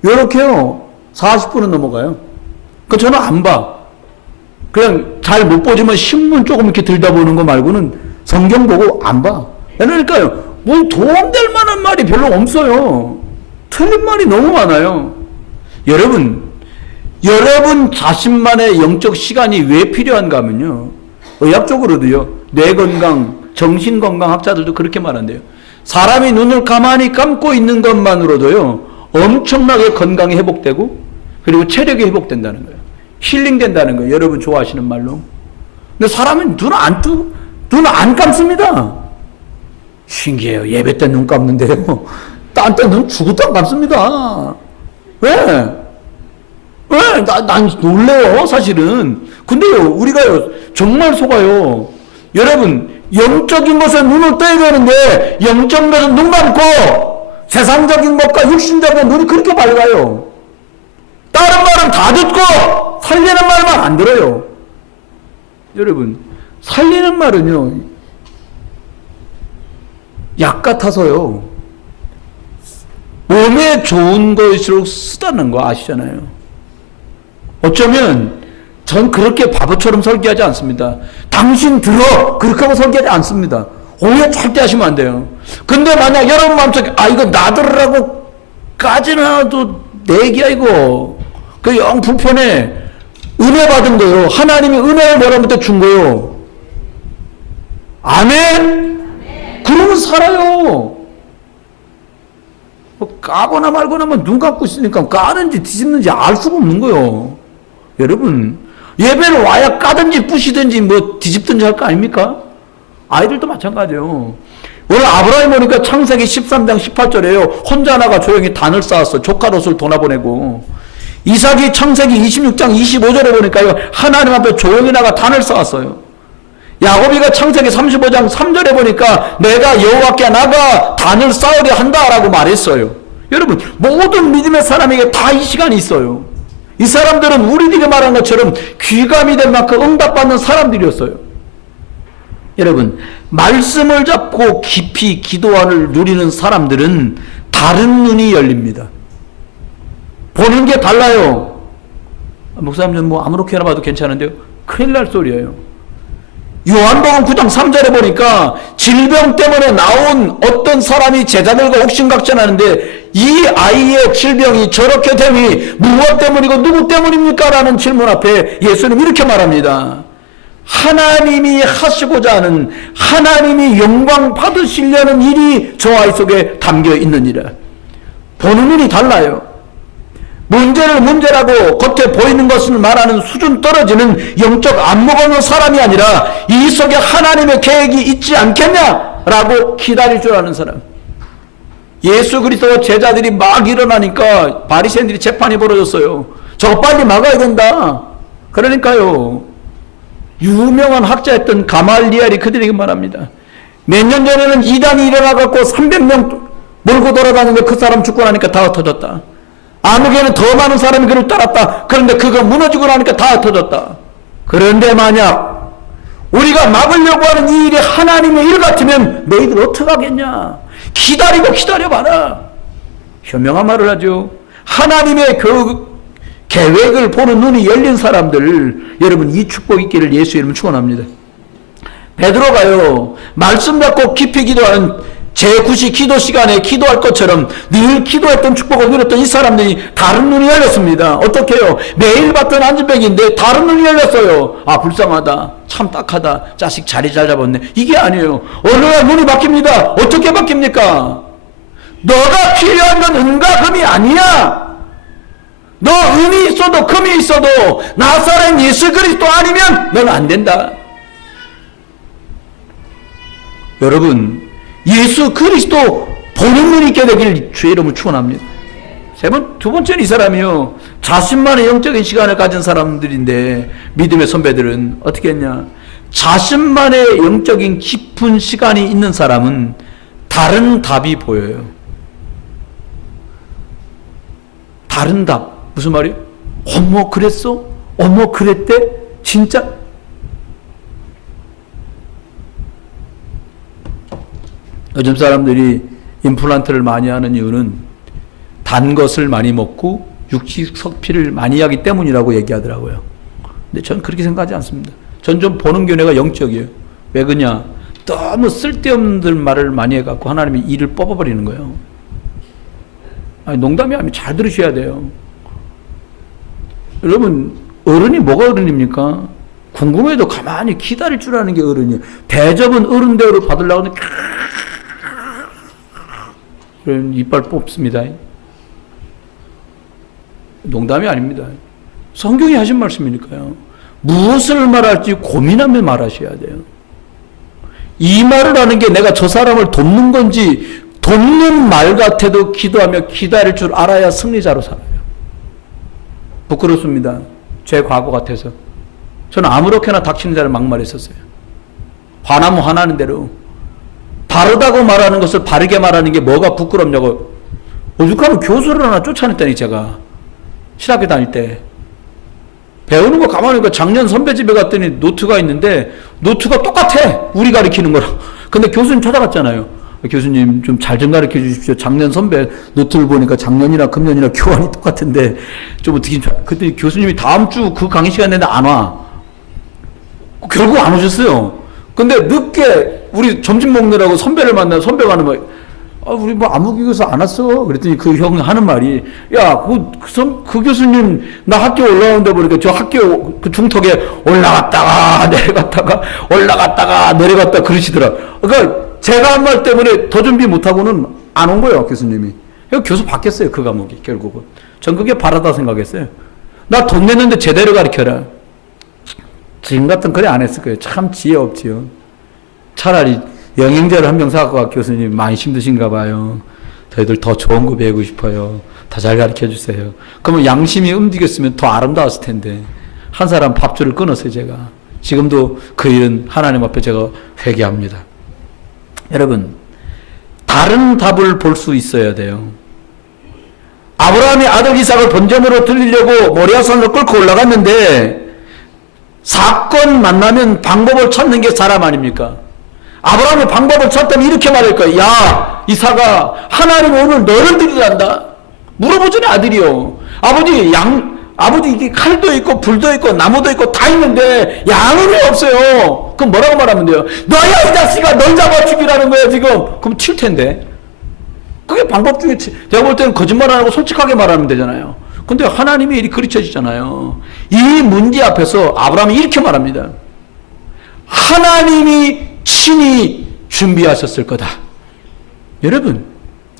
요렇게요. 40분은 넘어가요. 그 저는 안 봐. 그냥 잘 못 보지만 신문 조금 이렇게 들다 보는 거 말고는 성경 보고 안 봐. 그러니까요. 뭐 도움될 만한 말이 별로 없어요. 틀린 말이 너무 많아요. 여러분 자신만의 영적 시간이 왜 필요한가 하면요. 의학적으로도요. 뇌 건강, 정신 건강 학자들도 그렇게 말한대요. 사람이 눈을 가만히 감고 있는 것만으로도요. 엄청나게 건강이 회복되고 그리고 체력이 회복된다는 거예요. 힐링된다는 거예요. 여러분 좋아하시는 말로. 근데 사람은 눈 안 감습니다. 신기해요. 예배 때 눈 감는데요. 딴 때 눈 죽어도 안 감습니다. 왜? 난 놀래요, 사실은. 근데요, 우리가요, 정말 속아요. 여러분, 영적인 것에 눈을 떠야 되는데, 영적인 것은 눈 감고, 세상적인 것과 육신적인 눈이 그렇게 밝아요. 다른 말은 다 듣고, 살리는 말만 안 들어요. 여러분, 살리는 말은요, 약 같아서요, 몸에 좋은 것일수록 쓰다는 거 아시잖아요. 어쩌면 전 그렇게 바보처럼 설계하지 않습니다. 당신 들어 그렇게 하고 설계하지 않습니다. 오해 절대 하시면 안 돼요. 근데 만약 여러분 마음속에 이거 나 들으라고 까지나도 내 얘기야 이거. 그 영 불편해. 은혜 받은 거요. 하나님이 은혜를 여러분한테 준 거요. 아멘? 그러면 살아요. 까거나 말거나 하면 눈 감고 있으니까 까는지 뒤집는지 알 수가 없는 거예요. 여러분, 예배를 와야 까든지 부시든지 뭐 뒤집든지 할 거 아닙니까? 아이들도 마찬가지예요. 오늘 아브라함 보니까 창세기 13장 18절에요. 혼자 나가 조용히 단을 쌓았어. 조카 롯을 돌아보내고. 이삭이 창세기 26장 25절에 보니까요. 하나님 앞에 조용히 나가 단을 쌓았어요. 야곱이가 창세기 35장 3절에 보니까 내가 여호와께 나가 단을 쌓으려 한다라고 말했어요. 여러분, 모든 믿음의 사람에게 다 이 시간이 있어요. 이 사람들은 우리들이 말한 것처럼 귀감이 된 만큼 응답받는 사람들이었어요. 여러분, 말씀을 잡고 깊이 기도를 누리는 사람들은 다른 눈이 열립니다. 보는 게 달라요. 목사님 뭐 아무렇게나 봐도 괜찮은데요. 큰일 날 소리예요. 요한복음 9장 3절에 보니까 질병 때문에 나온 어떤 사람이 제자들과 옥신각신하는데 이 아이의 질병이 저렇게 됨이 무엇 때문이고 누구 때문입니까? 라는 질문 앞에 예수님 이렇게 말합니다. 하나님이 하시고자 하는 하나님이 영광 받으시려는 일이 저 아이 속에 담겨 있느니라. 보는 눈이 달라요. 문제를 문제라고 겉에 보이는 것을 말하는 수준 떨어지는 영적 안목 없는 사람이 아니라 이 속에 하나님의 계획이 있지 않겠냐라고 기다릴 줄 아는 사람. 예수 그리스도 제자들이 막 일어나니까 바리새인들이 재판이 벌어졌어요. 저거 빨리 막아야 된다. 그러니까요. 유명한 학자였던 가말리엘이 그들에게 말합니다. 몇 년 전에는 이단이 일어나갖고 300명 몰고 돌아다니는데 그 사람 죽고 나니까 다 흩어졌다. 암흑에는 더 많은 사람이 그를 따랐다. 그런데 그거 무너지고 나니까 다 흩어졌다. 그런데 만약 우리가 막으려고 하는 이 일이 하나님의 일 같으면 너희들 어떡하겠냐? 기다리고 기다려봐라. 현명한 말을 하죠. 하나님의 그 계획을 보는 눈이 열린 사람들, 여러분 이 축복 있기를 예수 이름 축원합니다. 베드로가요, 말씀 잡고 깊이 기도하는 제9시 기도 시간에 기도할 것처럼 늘 기도했던 축복을 누렸던 이 사람들이 다른 눈이 열렸습니다. 어떻게 해요? 매일 받던 안전뱅인데 다른 눈이 열렸어요. 아, 불쌍하다. 참 딱하다. 자식 자리 잘 잡았네. 이게 아니에요. 어느 날 눈이 바뀝니다. 어떻게 바뀝니까? 너가 필요한 건 은과 금이 아니야. 너 은이 있어도 금이 있어도 나사렛 예수 그리스도 아니면 너는 안 된다. 여러분, 예수 그리스도 보는 눈이 있게 되길 주의 이름으로 축원합니다. 두 번째는 이 사람이요, 자신만의 영적인 시간을 가진 사람들인데, 믿음의 선배들은 어떻게 했냐? 자신만의 영적인 깊은 시간이 있는 사람은 다른 답이 보여요. 다른 답. 무슨 말이에요? 어머 그랬어? 어머 그랬대? 진짜? 요즘 사람들이 임플란트를 많이 하는 이유는 단 것을 많이 먹고 육식석피를 많이 하기 때문이라고 얘기하더라고요. 근데 전 그렇게 생각하지 않습니다. 전 좀 보는 견해가 영적이에요. 왜 그러냐? 너무 쓸데없는 말을 많이 해갖고 하나님이 일을 뽑아버리는 거예요. 아니, 농담이 아니면 잘 들으셔야 돼요. 여러분, 어른이 뭐가 어른입니까? 궁금해도 가만히 기다릴 줄 아는 게 어른이에요. 대접은 어른 대우를 받으려고 하는 그런 이빨 뽑습니다. 농담이 아닙니다. 성경이 하신 말씀이니까요. 무엇을 말할지 고민하며 말하셔야 돼요. 이 말을 하는 게 내가 저 사람을 돕는 건지, 돕는 말 같아도 기도하며 기다릴 줄 알아야 승리자로 살아요. 부끄럽습니다. 제 과거 같아서. 저는 아무렇게나 닥치는 자를 막말했었어요. 화나면 화나는 대로. 바르다고 말하는 것을 바르게 말하는 게 뭐가 부끄럽냐고. 오죽하면 교수를 하나 쫓아냈다니, 제가. 신학교 다닐 때. 배우는 거 가만히 보니까 작년 선배 집에 갔더니 노트가 있는데, 노트가 똑같아. 우리 가르치는 거랑. 근데 교수님 찾아갔잖아요. 교수님 좀 잘 좀 가르쳐 주십시오. 작년 선배 노트를 보니까 작년이나 금년이나 교환이 똑같은데 좀 어떻게. 그때 교수님이 다음 주 그 강의 시간 내는데 안 와. 결국 안 오셨어요. 근데 늦게 우리 점심 먹느라고 선배를 만나. 선배가 하는 말, 우리 뭐 암흑기교사 안 왔어. 그랬더니 그 형 하는 말이, 야, 그 교수님 나 학교 올라오는데 보니까 저 학교 그 중턱에 올라갔다가 내려갔다가 올라갔다가 내려갔다 그러시더라. 그러니까 제가 한 말 때문에 더 준비 못하고는 안 온 거예요, 교수님이. 교수 바뀌었어요, 그 과목이, 결국은. 전 그게 바라다 생각했어요. 나 돈 냈는데 제대로 가르쳐라. 지금 같은 그래 안 했을 거예요. 참 지혜 없지요. 차라리 영양제를 한 병 사갖고 교수님 많이 힘드신가 봐요. 저희들 더 좋은 거 배우고 싶어요. 더 잘 가르쳐 주세요. 그러면 양심이 움직였으면 더 아름다웠을 텐데. 한 사람 밥줄을 끊었어요, 제가. 지금도 그 일은 하나님 앞에 제가 회개합니다. 여러분, 다른 답을 볼 수 있어야 돼요. 아브라함이 아들 이삭을 번제물로 드리려고 모리아산으로 끌고 올라갔는데, 사건 만나면 방법을 찾는 게 사람 아닙니까? 아브라함이 방법을 찾다면 이렇게 말할 거예요. 야, 이삭아, 하나님 오늘 너를 드리란다. 물어보더니 아들이요. 아버지 이게 칼도 있고 불도 있고 나무도 있고 다 있는데 양은 왜 없어요? 그럼 뭐라고 말하면 돼요? 너야 이 자식아, 널 잡아 죽이라는 거야 지금. 그럼 칠 텐데. 그게 방법 중에, 제가 볼 때는 거짓말 안 하고 솔직하게 말하면 되잖아요. 근데 하나님의 일이 그르쳐지잖아요. 이 문제 앞에서 아브라함이 이렇게 말합니다. 하나님이 친히 준비하셨을 거다. 여러분,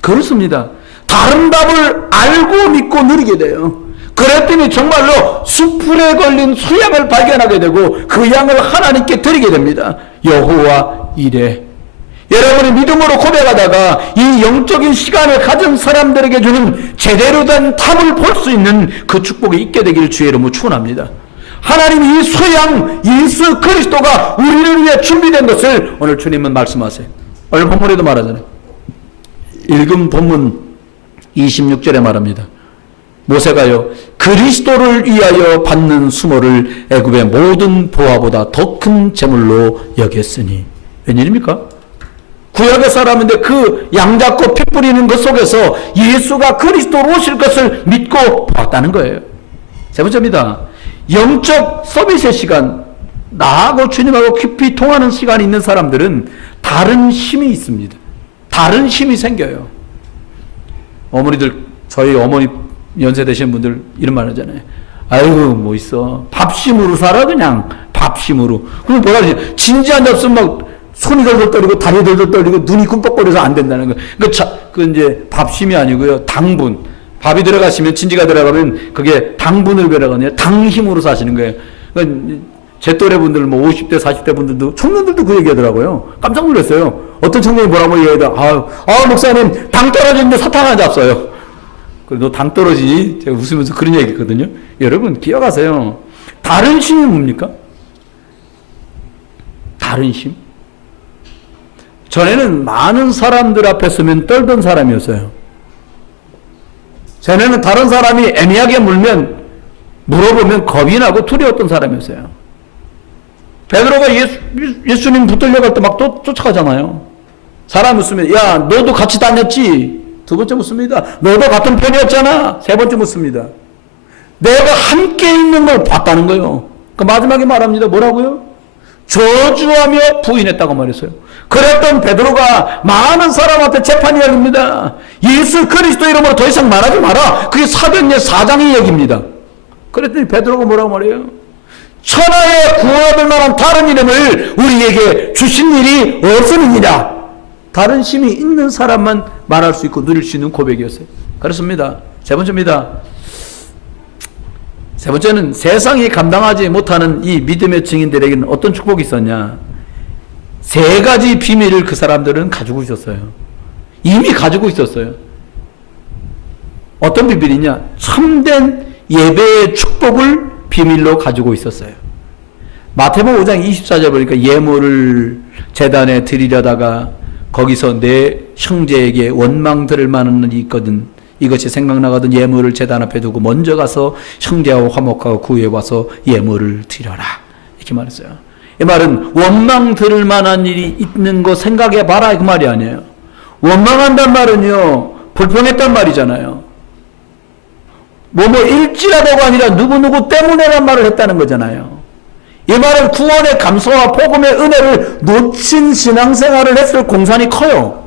그렇습니다. 다른 답을 알고 믿고 누리게 돼요. 그랬더니 정말로 수풀에 걸린 수양을 발견하게 되고 그 양을 하나님께 드리게 됩니다. 여호와 이레. 여러분이 믿음으로 고백하다가 이 영적인 시간을 가진 사람들에게 주는 제대로 된 답을 볼 수 있는 그 축복이 있게 되기를 주의 이름으로 축원합니다. 하나님이 소양 예수 그리스도가 우리를 위해 준비된 것을 오늘 주님은 말씀하세요. 오늘 본문에도 말하잖아요. 읽은 본문 26절에 말합니다. 모세가요 그리스도를 위하여 받는 수모를 애굽의 모든 보화보다 더 큰 제물로 여겼으니. 웬일입니까? 구약의 사람인데 그 양잡고 피 뿌리는 것 속에서 예수가 그리스도로 오실 것을 믿고 보았다는 거예요. 세 번째입니다. 영적 서비스의 시간, 나하고 주님하고 깊이 통하는 시간이 있는 사람들은 다른 힘이 있습니다. 다른 힘이 생겨요. 어머니들, 저희 어머니 연세 되신 분들 이런 말 하잖아요. 아이고 뭐 있어, 밥심으로 살아. 그냥 밥심으로. 그럼 뭐라 그러지? 진지 안 잡으면 막 손이 덜덜 떨리고 다리 덜덜 떨리고 눈이 꿈뻑거려서 안 된다는 거예요. 그 이제 밥심이 아니고요, 당분. 밥이 들어가시면, 진지가 들어가면 그게 당분을 배려가네요. 당힘으로 사시는 거예요. 그러니까 제 또래 분들, 뭐 50대, 40대 분들도, 청년들도 그 얘기 하더라고요. 깜짝 놀랐어요. 어떤 청년이 뭐라고 얘기하다, 목사님, 당 떨어지는데 사탕 하나 잡어요. 그래, 너 당 떨어지니? 제가 웃으면서 그런 얘기 했거든요. 여러분, 기억하세요. 다른 힘이 뭡니까? 다른 힘? 전에는 많은 사람들 앞에 서면 떨던 사람이었어요. 전에는 다른 사람이 애매하게 물면, 물어보면 겁이 나고 두려웠던 사람이었어요. 베드로가 예수님 붙들려 갈 때 막 쫓아가잖아요. 사람 묻으면, 야, 너도 같이 다녔지? 두 번째 묻습니다. 너도 같은 편이었잖아? 세 번째 묻습니다. 내가 함께 있는 걸 봤다는 거예요. 그 마지막에 말합니다. 뭐라고요? 저주하며 부인했다고 말했어요. 그랬던 베드로가 많은 사람한테 재판이 열립니다. 예수 그리스도 이름으로 더 이상 말하지 마라. 그게 사도행전 4장의 얘기입니다. 그랬더니 베드로가 뭐라고 말해요? 천하에 구원할 만한 다른 이름을 우리에게 주신 일이 없음이니라. 다른 힘이 있는 사람만 말할 수 있고 누릴 수 있는 고백이었어요. 그렇습니다. 세 번째입니다. 세 번째는 세상이 감당하지 못하는 이 믿음의 증인들에게는 어떤 축복이 있었냐? 세 가지 비밀을 그 사람들은 가지고 있었어요. 이미 가지고 있었어요. 어떤 비밀이냐? 참된 예배의 축복을 비밀로 가지고 있었어요. 마태복음 5장 24절 보니까 예물을 제단에 드리려다가 거기서 내 형제에게 원망 들을 만한 일이 있거든. 이것이 생각나거든 예물을 제단 앞에 두고 먼저 가서 형제하고 화목하고 구해와서 예물을 드려라. 이렇게 말했어요. 이 말은 원망 들을 만한 일이 있는 거 생각해봐라 그 말이 아니에요. 원망한단 말은요, 불평했단 말이잖아요. 일지라도가 아니라 누구누구 때문에란 말을 했다는 거잖아요. 이 말은 구원의 감사와 복음의 은혜를 놓친 신앙생활을 했을 공산이 커요.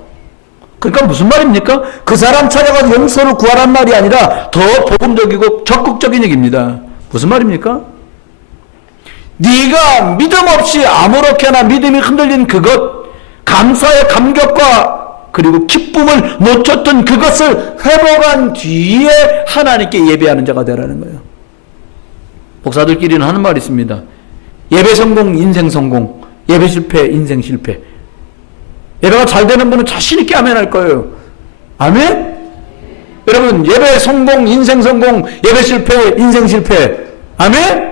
그러니까 무슨 말입니까? 그 사람 찾아가서 용서를 구하란 말이 아니라 더 복음적이고 적극적인 얘기입니다. 무슨 말입니까? 네가 믿음 없이 아무렇게나 믿음이 흔들린 그것, 감사의 감격과 그리고 기쁨을 놓쳤던 그것을 회복한 뒤에 하나님께 예배하는 자가 되라는 거예요. 목사들끼리는 하는 말이 있습니다. 예배 성공, 인생 성공. 예배 실패, 인생 실패. 예배가 잘 되는 분은 자신 있게 아멘 할 거예요. 아멘? 여러분, 예배 성공, 인생 성공, 예배 실패, 인생 실패. 아멘?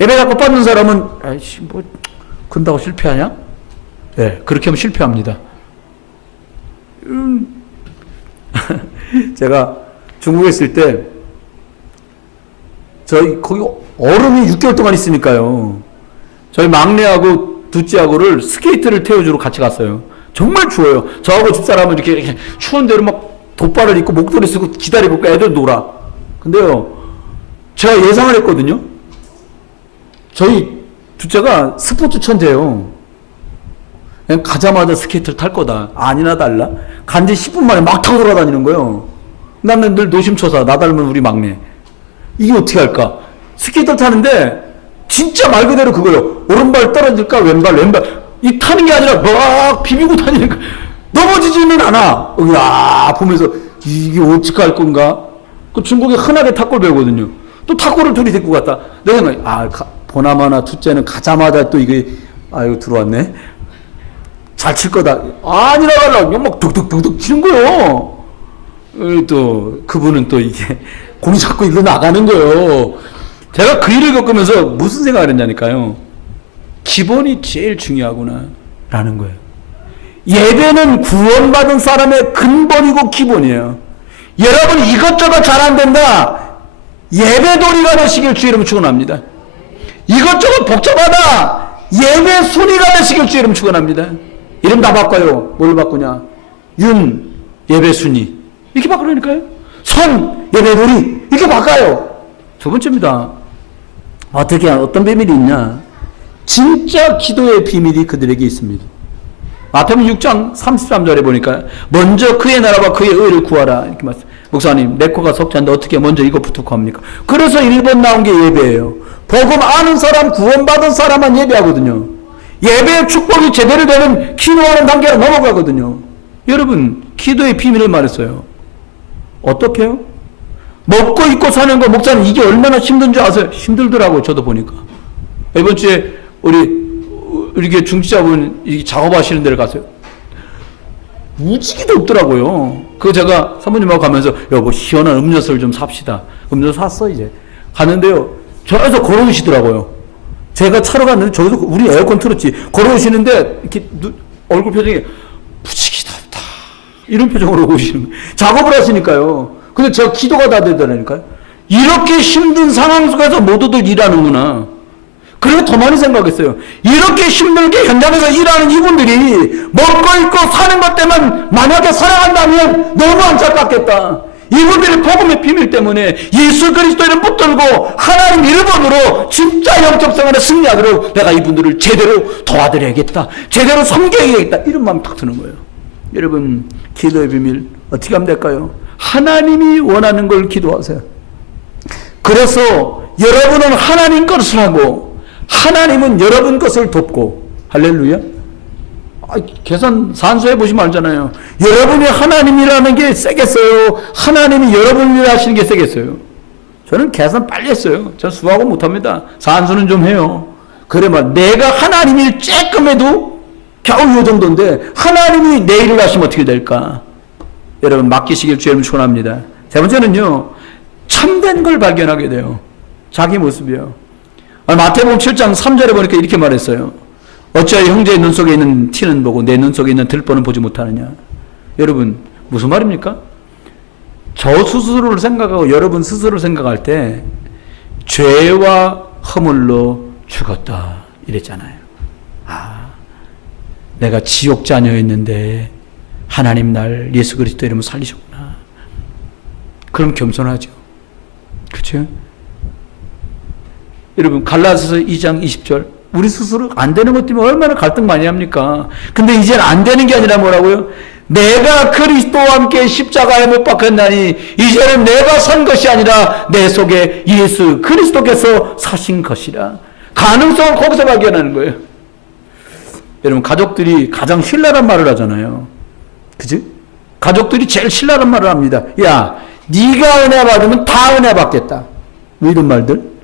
예배 자꾸 받는 사람은 아이씨 근다고 실패하냐? 네, 그렇게 하면 실패합니다. 제가 중국에 있을 때 저희 거기 얼음이 6개월 동안 있으니까요. 저희 막내하고 둘째하고를 스케이트를 태워주러 같이 갔어요. 정말 추워요. 저하고 집사람은 이렇게 추운 데로 막 돗발을 입고 목도리 쓰고 기다리고 애들 놀아. 근데요, 제가 예상을 했거든요. 저희 둘째가 스포츠 천재예요. 그냥 가자마자 스케이트를 탈 거다. 아니나 달라. 간지 10분 만에 막 타고 돌아다니는 거예요. 나는 늘 노심초사. 나 닮은 우리 막내. 이게 어떻게 할까? 스케이트를 타는데 진짜 말 그대로 그거예요. 오른발 떨어질까? 왼발. 이 타는 게 아니라 막 비비고 다니는 거. 넘어지지는 않아. 야 보면서 이게 어떻게 할 건가? 그 중국에 흔하게 탁구를 배우거든요. 또 탁구를 둘이 데리고 갔다. 내가 생각해. 보나마나 둘째는 가자마자 또 이게 이거 들어왔네. 잘 칠 거다. 아니라 갈라. 막 뚝뚝뚝뚝 치는 거예요. 또 그분은 또 이게 공 잡고 일로 나가는 거예요. 제가 그 일을 겪으면서 무슨 생각을 했냐니까요. 기본이 제일 중요하구나 라는 거예요. 예배는 구원받은 사람의 근본이고 기본이에요. 여러분 이것저것 잘 안 된다, 예배돌이가 되시길 주 이름 축원합니다. 이것저것 복잡하다, 예배 순위가 되시길 주 이름 축원합니다. 이름 다 바꿔요. 뭘로 바꾸냐? 윤 예배 순위 이렇게 바꾸라니까요. 선 예배돌이 이렇게 바꿔요. 두 번째입니다. 어떻게 어떤 비밀이 있냐? 진짜 기도의 비밀이 그들에게 있습니다. 마태복음 6장 33절에 보니까 먼저 그의 나라와 그의 의를 구하라 이렇게 말씀. 목사님 내 코가 석지 않는데 어떻게 먼저 이것부터 구합니까? 그래서 1번 나온 게 예배예요. 복음 아는 사람, 구원받은 사람만 예배하거든요. 예배의 축복이 제대로 되는 기도하는 단계로 넘어가거든요. 여러분 기도의 비밀을 말했어요. 어떻게 해요? 먹고 입고 사는 거, 목사님 이게 얼마나 힘든 줄 아세요? 힘들더라고요. 저도 보니까. 이번 주에 우리 중지자분 작업하시는 데를 갔어요. 무지개도 없더라고요. 그거 제가 사모님하고 가면서 여보 시원한 음료수를 좀 삽시다. 음료수 샀어 이제. 갔는데요. 저기서 걸어오시더라고요. 제가 차로 갔는데 저기서 우리 에어컨 틀었지. 걸어오시는데 이렇게 얼굴 표정이 무지개도 없다. 이런 표정으로 오시는 거예요. 작업을 하시니까요. 근데 제가 기도가 다 되더라니까요. 이렇게 힘든 상황 속에서 모두들 일하는구나. 그래서 더 많이 생각했어요. 이렇게 힘들게 현장에서 일하는 이분들이 먹고 입고 사는 것 때문에 만약에 살아간다면 너무 안타깝겠다. 이분들이 복음의 비밀 때문에 예수 그리스도를 붙들고 하나님 이름으로 진짜 영적 생활에 승리하도록 내가 이분들을 제대로 도와드려야겠다. 제대로 섬겨야겠다. 이런 마음이 탁 드는 거예요. 여러분 기도의 비밀 어떻게 하면 될까요? 하나님이 원하는 걸 기도하세요. 그래서 여러분은 하나님 것을 하고 하나님은 여러분 것을 돕고. 할렐루야. 계산 산수해 보시면 알잖아요. 여러분이 하나님이라는 게 세겠어요? 하나님이 여러분을 하시는 게 세겠어요? 저는 계산 빨리 했어요. 저 수학은 못합니다. 산수는 좀 해요. 그래 말 내가 하나님일 쬐끔해도 겨우 이 정도인데 하나님이 내 일을 하시면 어떻게 될까? 여러분 맡기시길 주님 축원합니다. 세 번째는요, 참된 걸 발견하게 돼요. 자기 모습이요. 마태복음 7장 3절에 보니까 이렇게 말했어요. 어찌하여 형제의 눈 속에 있는 티는 보고 내 눈 속에 있는 들보는 보지 못하느냐. 여러분 무슨 말입니까? 저 스스로를 생각하고 여러분 스스로를 생각할 때 죄와 허물로 죽었다 이랬잖아요. 내가 지옥 자녀였는데 하나님 날 예수 그리스도 이름으로 살리셨구나. 그럼 겸손하죠. 그렇죠? 여러분 갈라디아서 2장 20절 우리 스스로 안 되는 것 때문에 얼마나 갈등 많이 합니까? 근데 이제는 안 되는 게 아니라 뭐라고요? 내가 그리스도와 함께 십자가에 못 박혔나니 이제는 내가 산 것이 아니라 내 속에 예수 그리스도께서 사신 것이라. 가능성을 거기서 발견하는 거예요. 여러분 가족들이 가장 신랄한 말을 하잖아요. 그치? 가족들이 제일 신랄한 말을 합니다. 야 네가 은혜 받으면 다 은혜 받겠다. 뭐 이런 말들?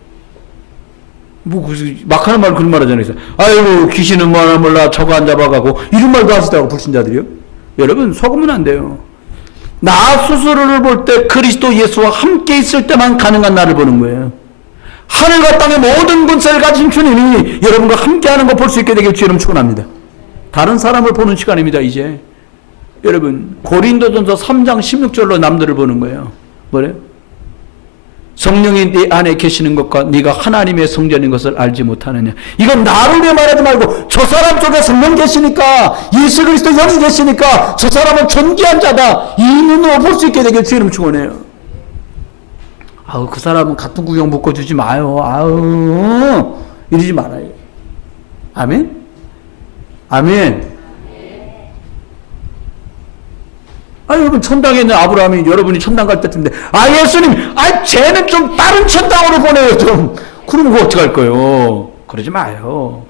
막 하는 말 그런 말 하잖아요. 아이고 귀신은 뭐 하나 몰라 저거 안 잡아가고 이런 말도 하시다고 불신자들이요. 여러분 속으면 안 돼요. 나 스스로를 볼 때 그리스도 예수와 함께 있을 때만 가능한 나를 보는 거예요. 하늘과 땅의 모든 권세를 가진 주님이 여러분과 함께하는 거 볼 수 있게 되길 주님 축원합니다. 다른 사람을 보는 시간입니다. 이제 여러분 고린도전서 3장 16절로 남들을 보는 거예요. 뭐래요? 성령이 네 안에 계시는 것과 네가 하나님의 성전인 것을 알지 못하느냐. 이건 나를 위해 말하지 말고 저 사람 쪽에 성령 계시니까 예수 그리스도 영이 계시니까 저 사람은 존귀한 자다. 이 눈으로 볼 수 있게 되길 주님 축원해요. 그 사람은 같은 구경 묶어주지 마요. 이러지 말아요. 아멘? 아멘. 여러분 천당에 있는 아브라함이 여러분이 천당 갈 때쯤인데 예수님 쟤는 좀 다른 천당으로 보내요 좀. 그러면 그거 어떡할 거예요? 그러지 마요.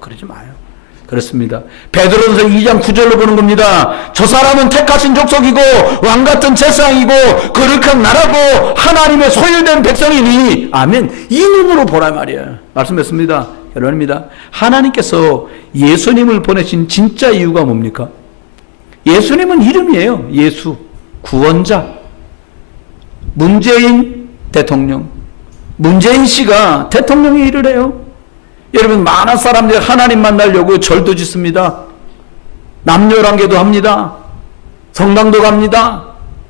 그렇습니다. 베드로전서 2장 9절로 보는 겁니다. 저 사람은 택하신 족속이고 왕같은 제사장이고 거룩한 나라고 하나님의 소유된 백성이니. 아멘. 이 눈으로 보라 말이에요. 말씀했습니다. 결론입니다. 하나님께서 예수님을 보내신 진짜 이유가 뭡니까? 예수님은 이름이에요. 예수 구원자. 문재인 대통령, 문재인 씨가 대통령이 일을 해요. 여러분, 많은 사람들이 하나님 만나려고 절도 짓습니다. 남녀관계도 합니다. 성당도 갑니다.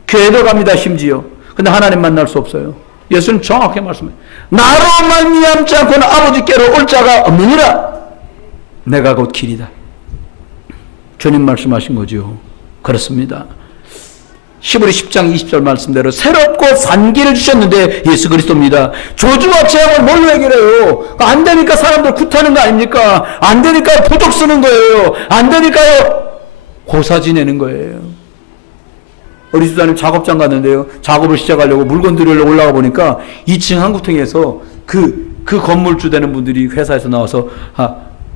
교회도 갑니다. 심지어. 근데 하나님 만날 수 없어요. 예수는 정확하게 말씀해요. 나로 말미암지 않고는 아버지께로 올 자가 없느니라. 내가 곧 길이다. 주님 말씀하신 거죠. 그렇습니다. 히브리 10장 20절 말씀대로 새롭고 산 길을 주셨는데 예수 그리스도입니다. 저주와 재앙을 뭘로 해결해요? 안 되니까 사람들 굿하는 거 아닙니까? 안 되니까 도덕 쓰는 거예요. 안 되니까요 고사 지내는 거예요. 우리 집사님 작업장 갔는데요, 작업을 시작하려고 물건 들으려고 올라가 보니까 2층 한구탱이에서 그 건물주 되는 분들이 회사에서 나와서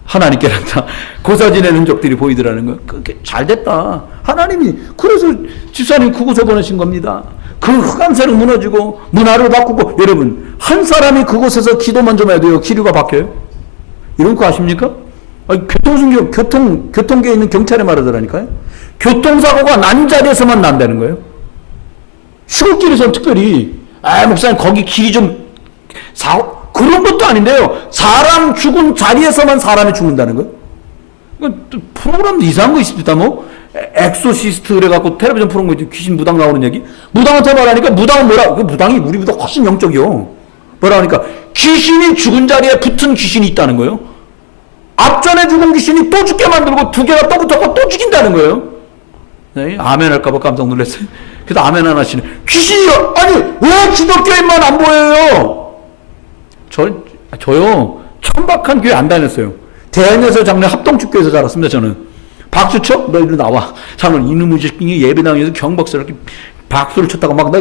하나님께란다 고사 지내는 적들이 보이더라는 거예요. 그게 잘 됐다. 하나님이 그래서 집사님 그곳에 보내신 겁니다. 그 흑암새는 무너지고 문화를 바꾸고. 여러분, 한 사람이 그곳에서 기도만 좀 해도요 기류가 바뀌어요. 이런 거 아십니까? 교통계에 있는 경찰에 말하더라니까요. 교통사고가 난 자리에서만 난다는 거예요. 시골길에서는 특별히 목사님 거기 길이 좀 그런 것도 아닌데요. 사람 죽은 자리에서만 사람이 죽는다는 거예요. 프로그램도 이상한 거 있습니다. 뭐 엑소시스트 그래갖고 텔레비전 프로그램 귀신 무당 나오는 얘기. 무당한테 말하니까 무당은 뭐라? 그 무당이 우리보다 훨씬 영적이요. 뭐라 하니까 귀신이 죽은 자리에 붙은 귀신이 있다는 거예요. 앞전에 죽은 귀신이 또 죽게 만들고 두 개가 또 붙었고 또 죽인다는 거예요. 네, 아멘 할까봐 깜짝 놀랐어요. 그래서 아멘 안 하시네. 귀신이요? 아니 왜 기독교인만 안 보여요? 저요 천박한 교회 안 다녔어요. 대한예서 장례 합동축교에서 자랐습니다. 저는 박수 쳐? 너 이리 나와. 저는 이놈의 새끼 예배당에서 경박스럽게 박수를 쳤다가 막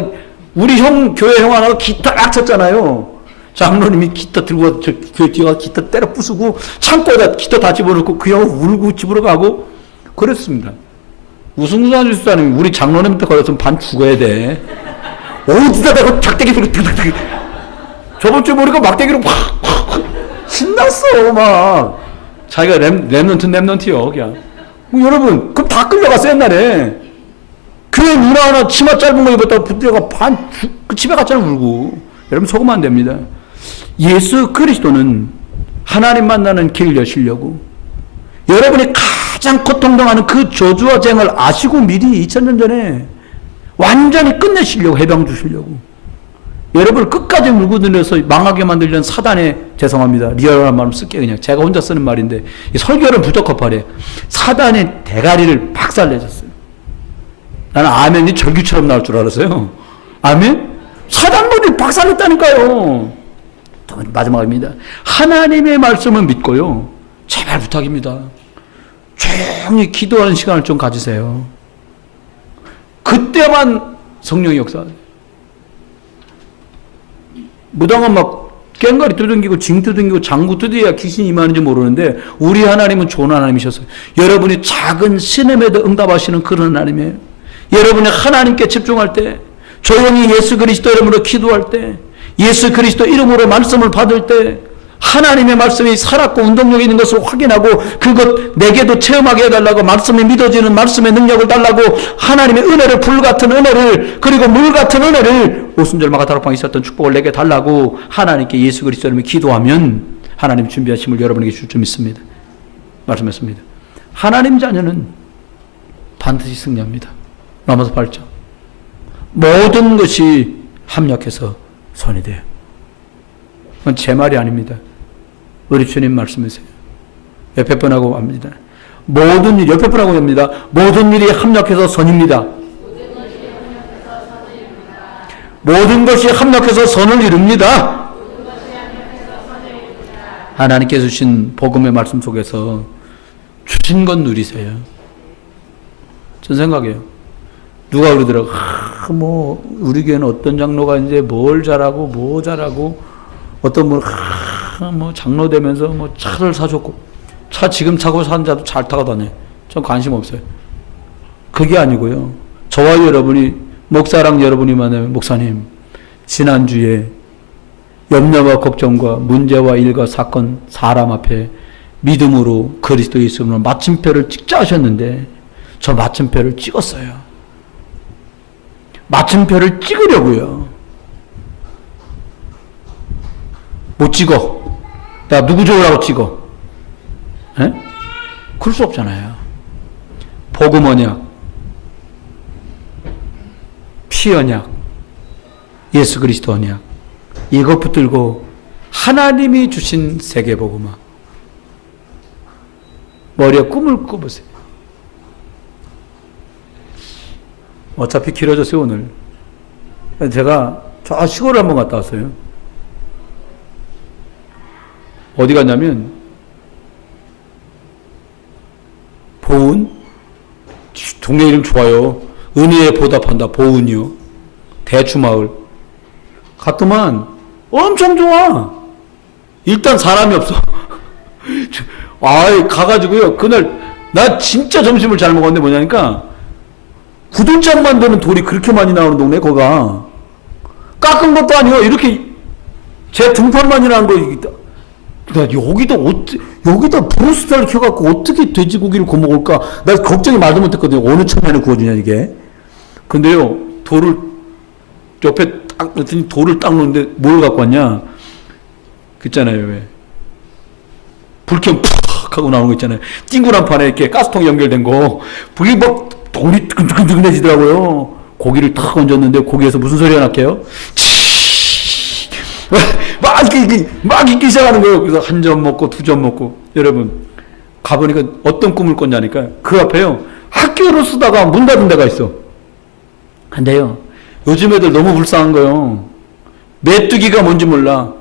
우리 형 교회 형 하나가 기타 막 쳤잖아요. 장로님이 기타 들고 저 교회 뒤가 기타 때려 부수고 창고에다 기타 다 집어넣고 그 형은 울고 집으로 가고 그랬습니다. 우승수산 주사님 우리 장로님한테 걸렸으면 반 죽어야 돼. 어디다 대고 작대기 소리 탁탁탁. 저번 주에 보니까 막대기로 확 신났어. 막 자기가 랩넌트요 그냥. 여러분 그럼 다 끌려갔어. 옛날에 교회 누나 하나 치마 짧은 거 입었다가 붙들어가 그 집에 갔잖아 울고. 여러분 속으면 안 됩니다. 예수 그리스도는 하나님 만나는 길 여시려고 여러분이 가장 고통당하는 그 저주와 재앙을 아시고 미리 2000년 전에 완전히 끝내시려고 해방 주시려고 여러분을 끝까지 물고 들여서 망하게 만들려는 사단의, 죄송합니다 리얼한 말을 쓸게요. 그냥 제가 혼자 쓰는 말인데 설교는 부적합하래. 사단의 대가리를 박살내셨어요. 나는 아멘이 절규처럼 나올 줄 알았어요. 아멘? 사단들이 박살냈다니까요. 마지막입니다. 하나님의 말씀을 믿고요. 제발 부탁입니다. 조용히 기도하는 시간을 좀 가지세요. 그때만 성령이 역사해요. 무당은 막 꽹과리 두둥기고 징 두둥기고 장구 두드려야 귀신이 임하는지 모르는데 우리 하나님은 좋은 하나님이셨어요. 여러분이 작은 신음에도 응답하시는 그런 하나님이에요. 여러분이 하나님께 집중할 때, 조용히 예수 그리스도 이름으로 기도할 때, 예수 그리스도 이름으로 말씀을 받을 때 하나님의 말씀이 살았고 운동력이 있는 것을 확인하고 그것 내게도 체험하게 해달라고, 말씀이 믿어지는 말씀의 능력을 달라고, 하나님의 은혜를, 불 같은 은혜를, 그리고 물 같은 은혜를, 오순절 마가다락방에 있었던 축복을 내게 달라고 하나님께 예수 그리스도 이름으로 기도하면 하나님 준비하심을 여러분에게 줄 줄 믿습니다. 말씀했습니다. 하나님 자녀는 반드시 승리합니다. 로마서 8장. 모든 것이 합력해서 선이 돼요. 그건 제 말이 아닙니다. 우리 주님 말씀이세요. 옆에 분하고 합니다. 모든 일, 옆에 분하고 합니다. 모든 일이 합력해서 선입니다. 모든 것이 합력해서 선을 이룹니다. 하나님께서 주신 복음의 말씀 속에서 주신 건 누리세요. 전 생각해요. 누가 그러더라고. 우리 교회는 어떤 장로가 이제 뭘 잘하고 뭐 잘하고, 어떤 분 장로 되면서 차를 사줬고, 차 지금 타고 사는 자도 잘 타고 다녀. 전 관심 없어요. 그게 아니고요. 저와 여러분이, 목사랑 여러분이 만나면, 목사님 지난주에 염려와 걱정과 문제와 일과 사건, 사람 앞에 믿음으로 그리스도 예수님으로 마침표를 찍자 하셨는데 저 마침표를 찍었어요. 마침표를 찍으려고요. 못 찍어. 내가 누구 좋으라고 찍어. 에? 그럴 수 없잖아요. 복음 언약, 피 언약, 예수 그리스도 언약, 이것 붙들고 하나님이 주신 세계 복음화 머리에 꿈을 꿔보세요. 어차피 길어졌어요 오늘. 제가 저 시골을 한번 갔다 왔어요. 어디 갔냐면 보은, 동네 이름 좋아요. 은혜에 보답한다. 보은이요. 대추마을. 갔더만 엄청 좋아. 일단 사람이 없어. 가가지고요. 그날 나 진짜 점심을 잘 먹었는데 뭐냐니까 구들장 만드는 돌이 그렇게 많이 나오는 동네 거가. 깎은 것도 아니고 이렇게 제 등판만이 나는 거. 여기다 브루스타를 켜갖고 어떻게 돼지고기를 구워 먹을까? 나 걱정이 말도 못했거든요. 어느 천에는 구워주냐 이게. 근데요, 돌을 옆에 딱 넣더니 돌을 딱 놓는데 뭘 갖고 왔냐? 그 있잖아요, 왜? 불켜 팍 하고 나오는 거 있잖아요. 띵구란 판에 이렇게 가스통 연결된 거. 그게 막 돌이 끈적끈적해지더라고요. 고기를 탁 얹었는데 고기에서 무슨 소리가 났게요? 막 익기 시작하는 거예요. 그래서 한 점 먹고 두 점 먹고. 여러분 가보니까 어떤 꿈을 꿨냐니까 그 앞에요 학교로 쓰다가 문 닫은 데가 있어. 근데요 요즘 애들 너무 불쌍한 거예요. 메뚜기가 뭔지 몰라,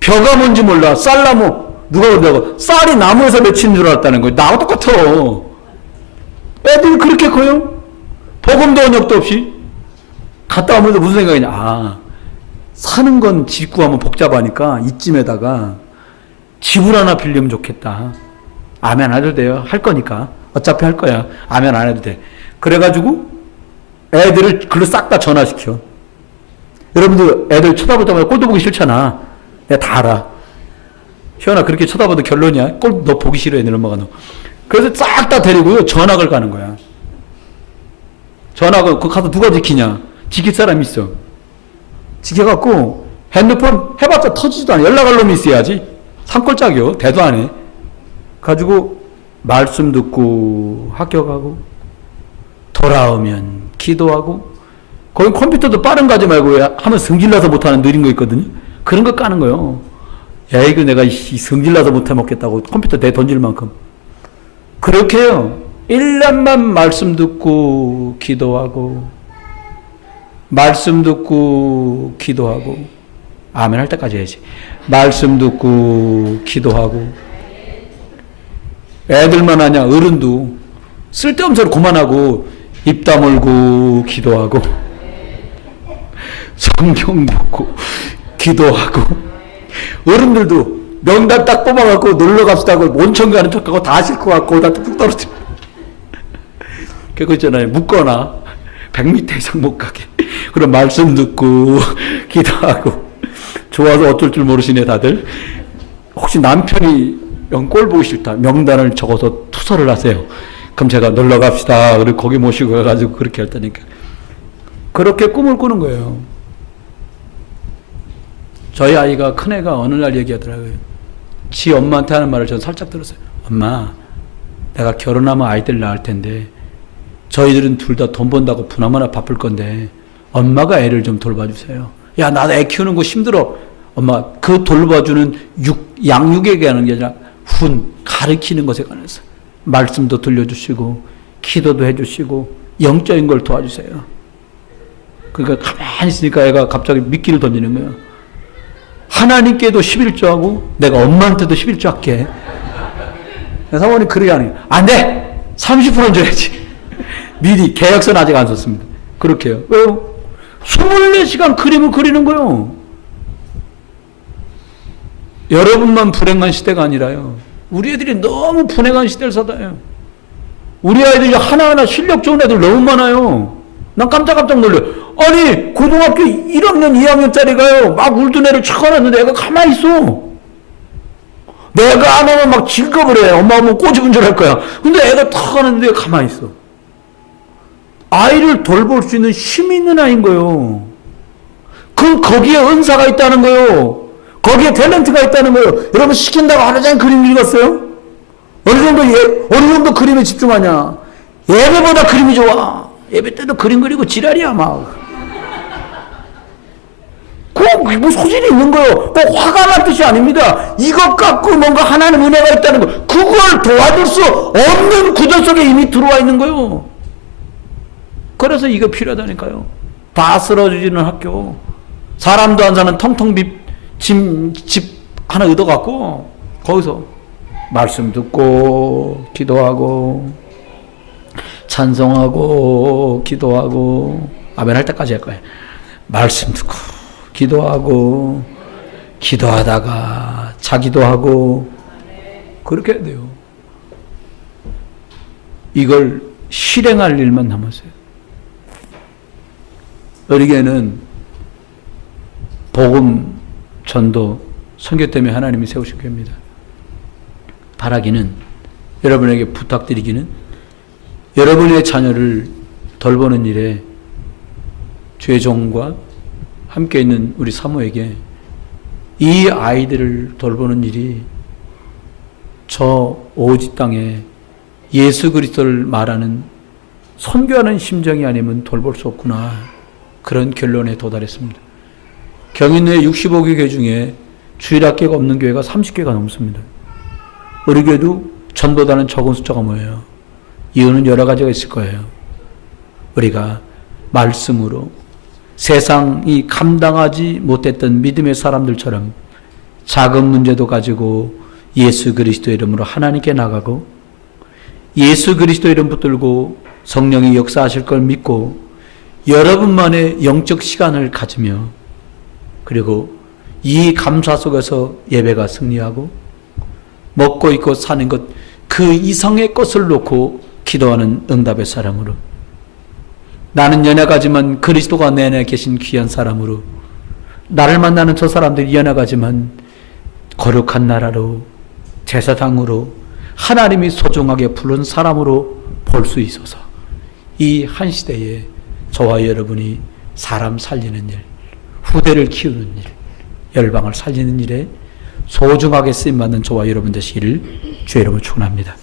벼가 뭔지 몰라, 쌀나무. 누가 그러더라고 쌀이 나무에서 맺히는 줄 알았다는 거예요. 나하고 똑같아. 애들이 그렇게 커요. 복음도 언역도 없이. 갔다 오면서 무슨 생각이냐, 사는 건 집 구하면 복잡하니까 이쯤에다가 집을 하나 빌리면 좋겠다. 아멘 안 해도 돼요. 할 거니까. 어차피 할 거야. 아멘 안 해도 돼. 그래가지고 애들을 글로 싹 다 전화시켜. 여러분들 애들 쳐다볼 때마다 꼴도 보기 싫잖아. 내가 다 알아. 희연아 그렇게 쳐다봐도 결론이야. 꼴 너 보기 싫어해. 너 엄마가 너. 그래서 싹 다 데리고요 전학을 가는 거야. 전학을 그 가서 누가 지키냐. 지킬 사람이 있어. 지켜갖고 핸드폰 해봤자 터지지도 않아. 연락할 놈이 있어야지. 산골짜기요. 대도 안 해. 가지고 말씀 듣고 학교 가고 돌아오면 기도하고. 거기 컴퓨터도 빠른 거 하지 말고 하면 성질나서 못하는 느린 거 있거든요. 그런 거 까는 거요. 야 이거 내가 성질나서 못해 먹겠다고 컴퓨터 내 던질 만큼. 그렇게 해요. 1년만 말씀 듣고 기도하고 말씀 듣고 기도하고 아멘 할 때까지 해야지. 말씀 듣고 기도하고. 애들만 하냐. 어른도 쓸데없는 소리 그만하고 입 다물고 기도하고 성경 듣고 기도하고. 어른들도 명단 딱 뽑아갖고 놀러 갑시다 하고 온천 가는 척하고 다 싣고 갖고 다 뚝뚝 떨어뜨려. 그거 있잖아요. 묻거나 100m 이상 못 가게. 그럼 말씀 듣고 기도하고. 좋아서 어쩔 줄 모르시네 다들. 혹시 남편이 영 꼴 보기 싫다 명단을 적어서 투서를 하세요. 그럼 제가 놀러 갑시다. 그리고 거기 모시고 가가지고 그렇게 할 테니까. 그렇게 꿈을 꾸는 거예요. 저희 아이가 큰애가 어느 날 얘기하더라고요. 지 엄마한테 하는 말을 전 살짝 들었어요. 엄마 내가 결혼하면 아이들 낳을 텐데 저희들은 둘 다 돈 번다고 부나마나 바쁠 건데 엄마가 애를 좀 돌봐주세요. 야, 나도 애 키우는 거 힘들어. 엄마, 그 돌봐주는 양육에 관한 게 아니라 가르치는 것에 관해서 말씀도 들려주시고 기도도 해주시고 영적인 걸 도와주세요. 그러니까 가만히 있으니까 애가 갑자기 미끼를 던지는 거예요. 하나님께도 11조하고 내가 엄마한테도 11조 할게. 사모님 그러게 하는 거예요. 안 돼! 30%는 줘야지. 미리 계약서는 아직 안 썼습니다. 그렇게 해요. 왜요? 24시간 그림을 그리는 거예요. 여러분만 불행한 시대가 아니라요. 우리 애들이 너무 불행한 시대를 살아요. 우리 아이들이 하나하나 실력 좋은 애들 너무 많아요. 난 깜짝깜짝 놀래요. 아니 고등학교 1학년 2학년짜리가요 막 울던 애를 쳐안았는데 애가 가만히 있어. 내가 안 하면 막 질겁을 해. 엄마 오면 꼬집은 줄 알 거야. 근데 애가 탁 하는데 가만히 있어. 아이를 돌볼 수 있는 힘이 있는 아이인 거예요. 거기에 은사가 있다는 거예요. 거기에 탤런트가 있다는 거예요. 여러분 시킨다고 하루 종일 그림 읽었어요? 어느 정도 그림에 집중하냐? 예배보다 그림이 좋아. 예배 때도 그림 그리고 지랄이야 막. 뭐 소질이 있는 거예요. 꼭 화가 난 뜻이 아닙니다. 이것 갖고 뭔가 하나님 은혜가 있다는 거. 그걸 도와줄 수 없는 구조 속에 이미 들어와 있는 거예요. 그래서 이거 필요하다니까요. 다 쓰러지는 학교. 사람도 안 사는 텅텅 집 하나 얻어갖고 거기서 말씀 듣고 기도하고 찬송하고 기도하고 아멘 할 때까지 할 거예요. 말씀 듣고 기도하고 기도하다가 자기도 하고 그렇게 해야 돼요. 이걸 실행할 일만 남았어요. 우리에게는 복음, 전도, 선교 때문에 하나님이 세우신 교회입니다. 바라기는, 여러분에게 부탁드리기는 여러분의 자녀를 돌보는 일에 주의 종과 함께 있는 우리 사모에게 이 아이들을 돌보는 일이 저 오지 땅에 예수 그리스도를 말하는 선교하는 심정이 아니면 돌볼 수 없구나. 그런 결론에 도달했습니다. 경인 내 65개 교회 중에 주일학교가 없는 교회가 30개가 넘습니다. 우리 교회도 전보다는 적은 숫자가 뭐예요? 이유는 여러 가지가 있을 거예요. 우리가 말씀으로 세상이 감당하지 못했던 믿음의 사람들처럼 작은 문제도 가지고 예수 그리스도 이름으로 하나님께 나가고 예수 그리스도 이름 붙들고 성령이 역사하실 걸 믿고 여러분만의 영적 시간을 가지며 그리고 이 감사 속에서 예배가 승리하고 먹고 있고 사는 것 그 이상의 것을 놓고 기도하는 응답의 사람으로 나는 연약하지만 그리스도가 내 안에 계신 귀한 사람으로 나를 만나는 저 사람들이 연약하지만 거룩한 나라로 제사장으로 하나님이 소중하게 부른 사람으로 볼 수 있어서 이 한 시대에 저와 여러분이 사람 살리는 일, 후대를 키우는 일, 열방을 살리는 일에 소중하게 쓰임받는 저와 여러분 되시기를 주의 이름으로 축원합니다.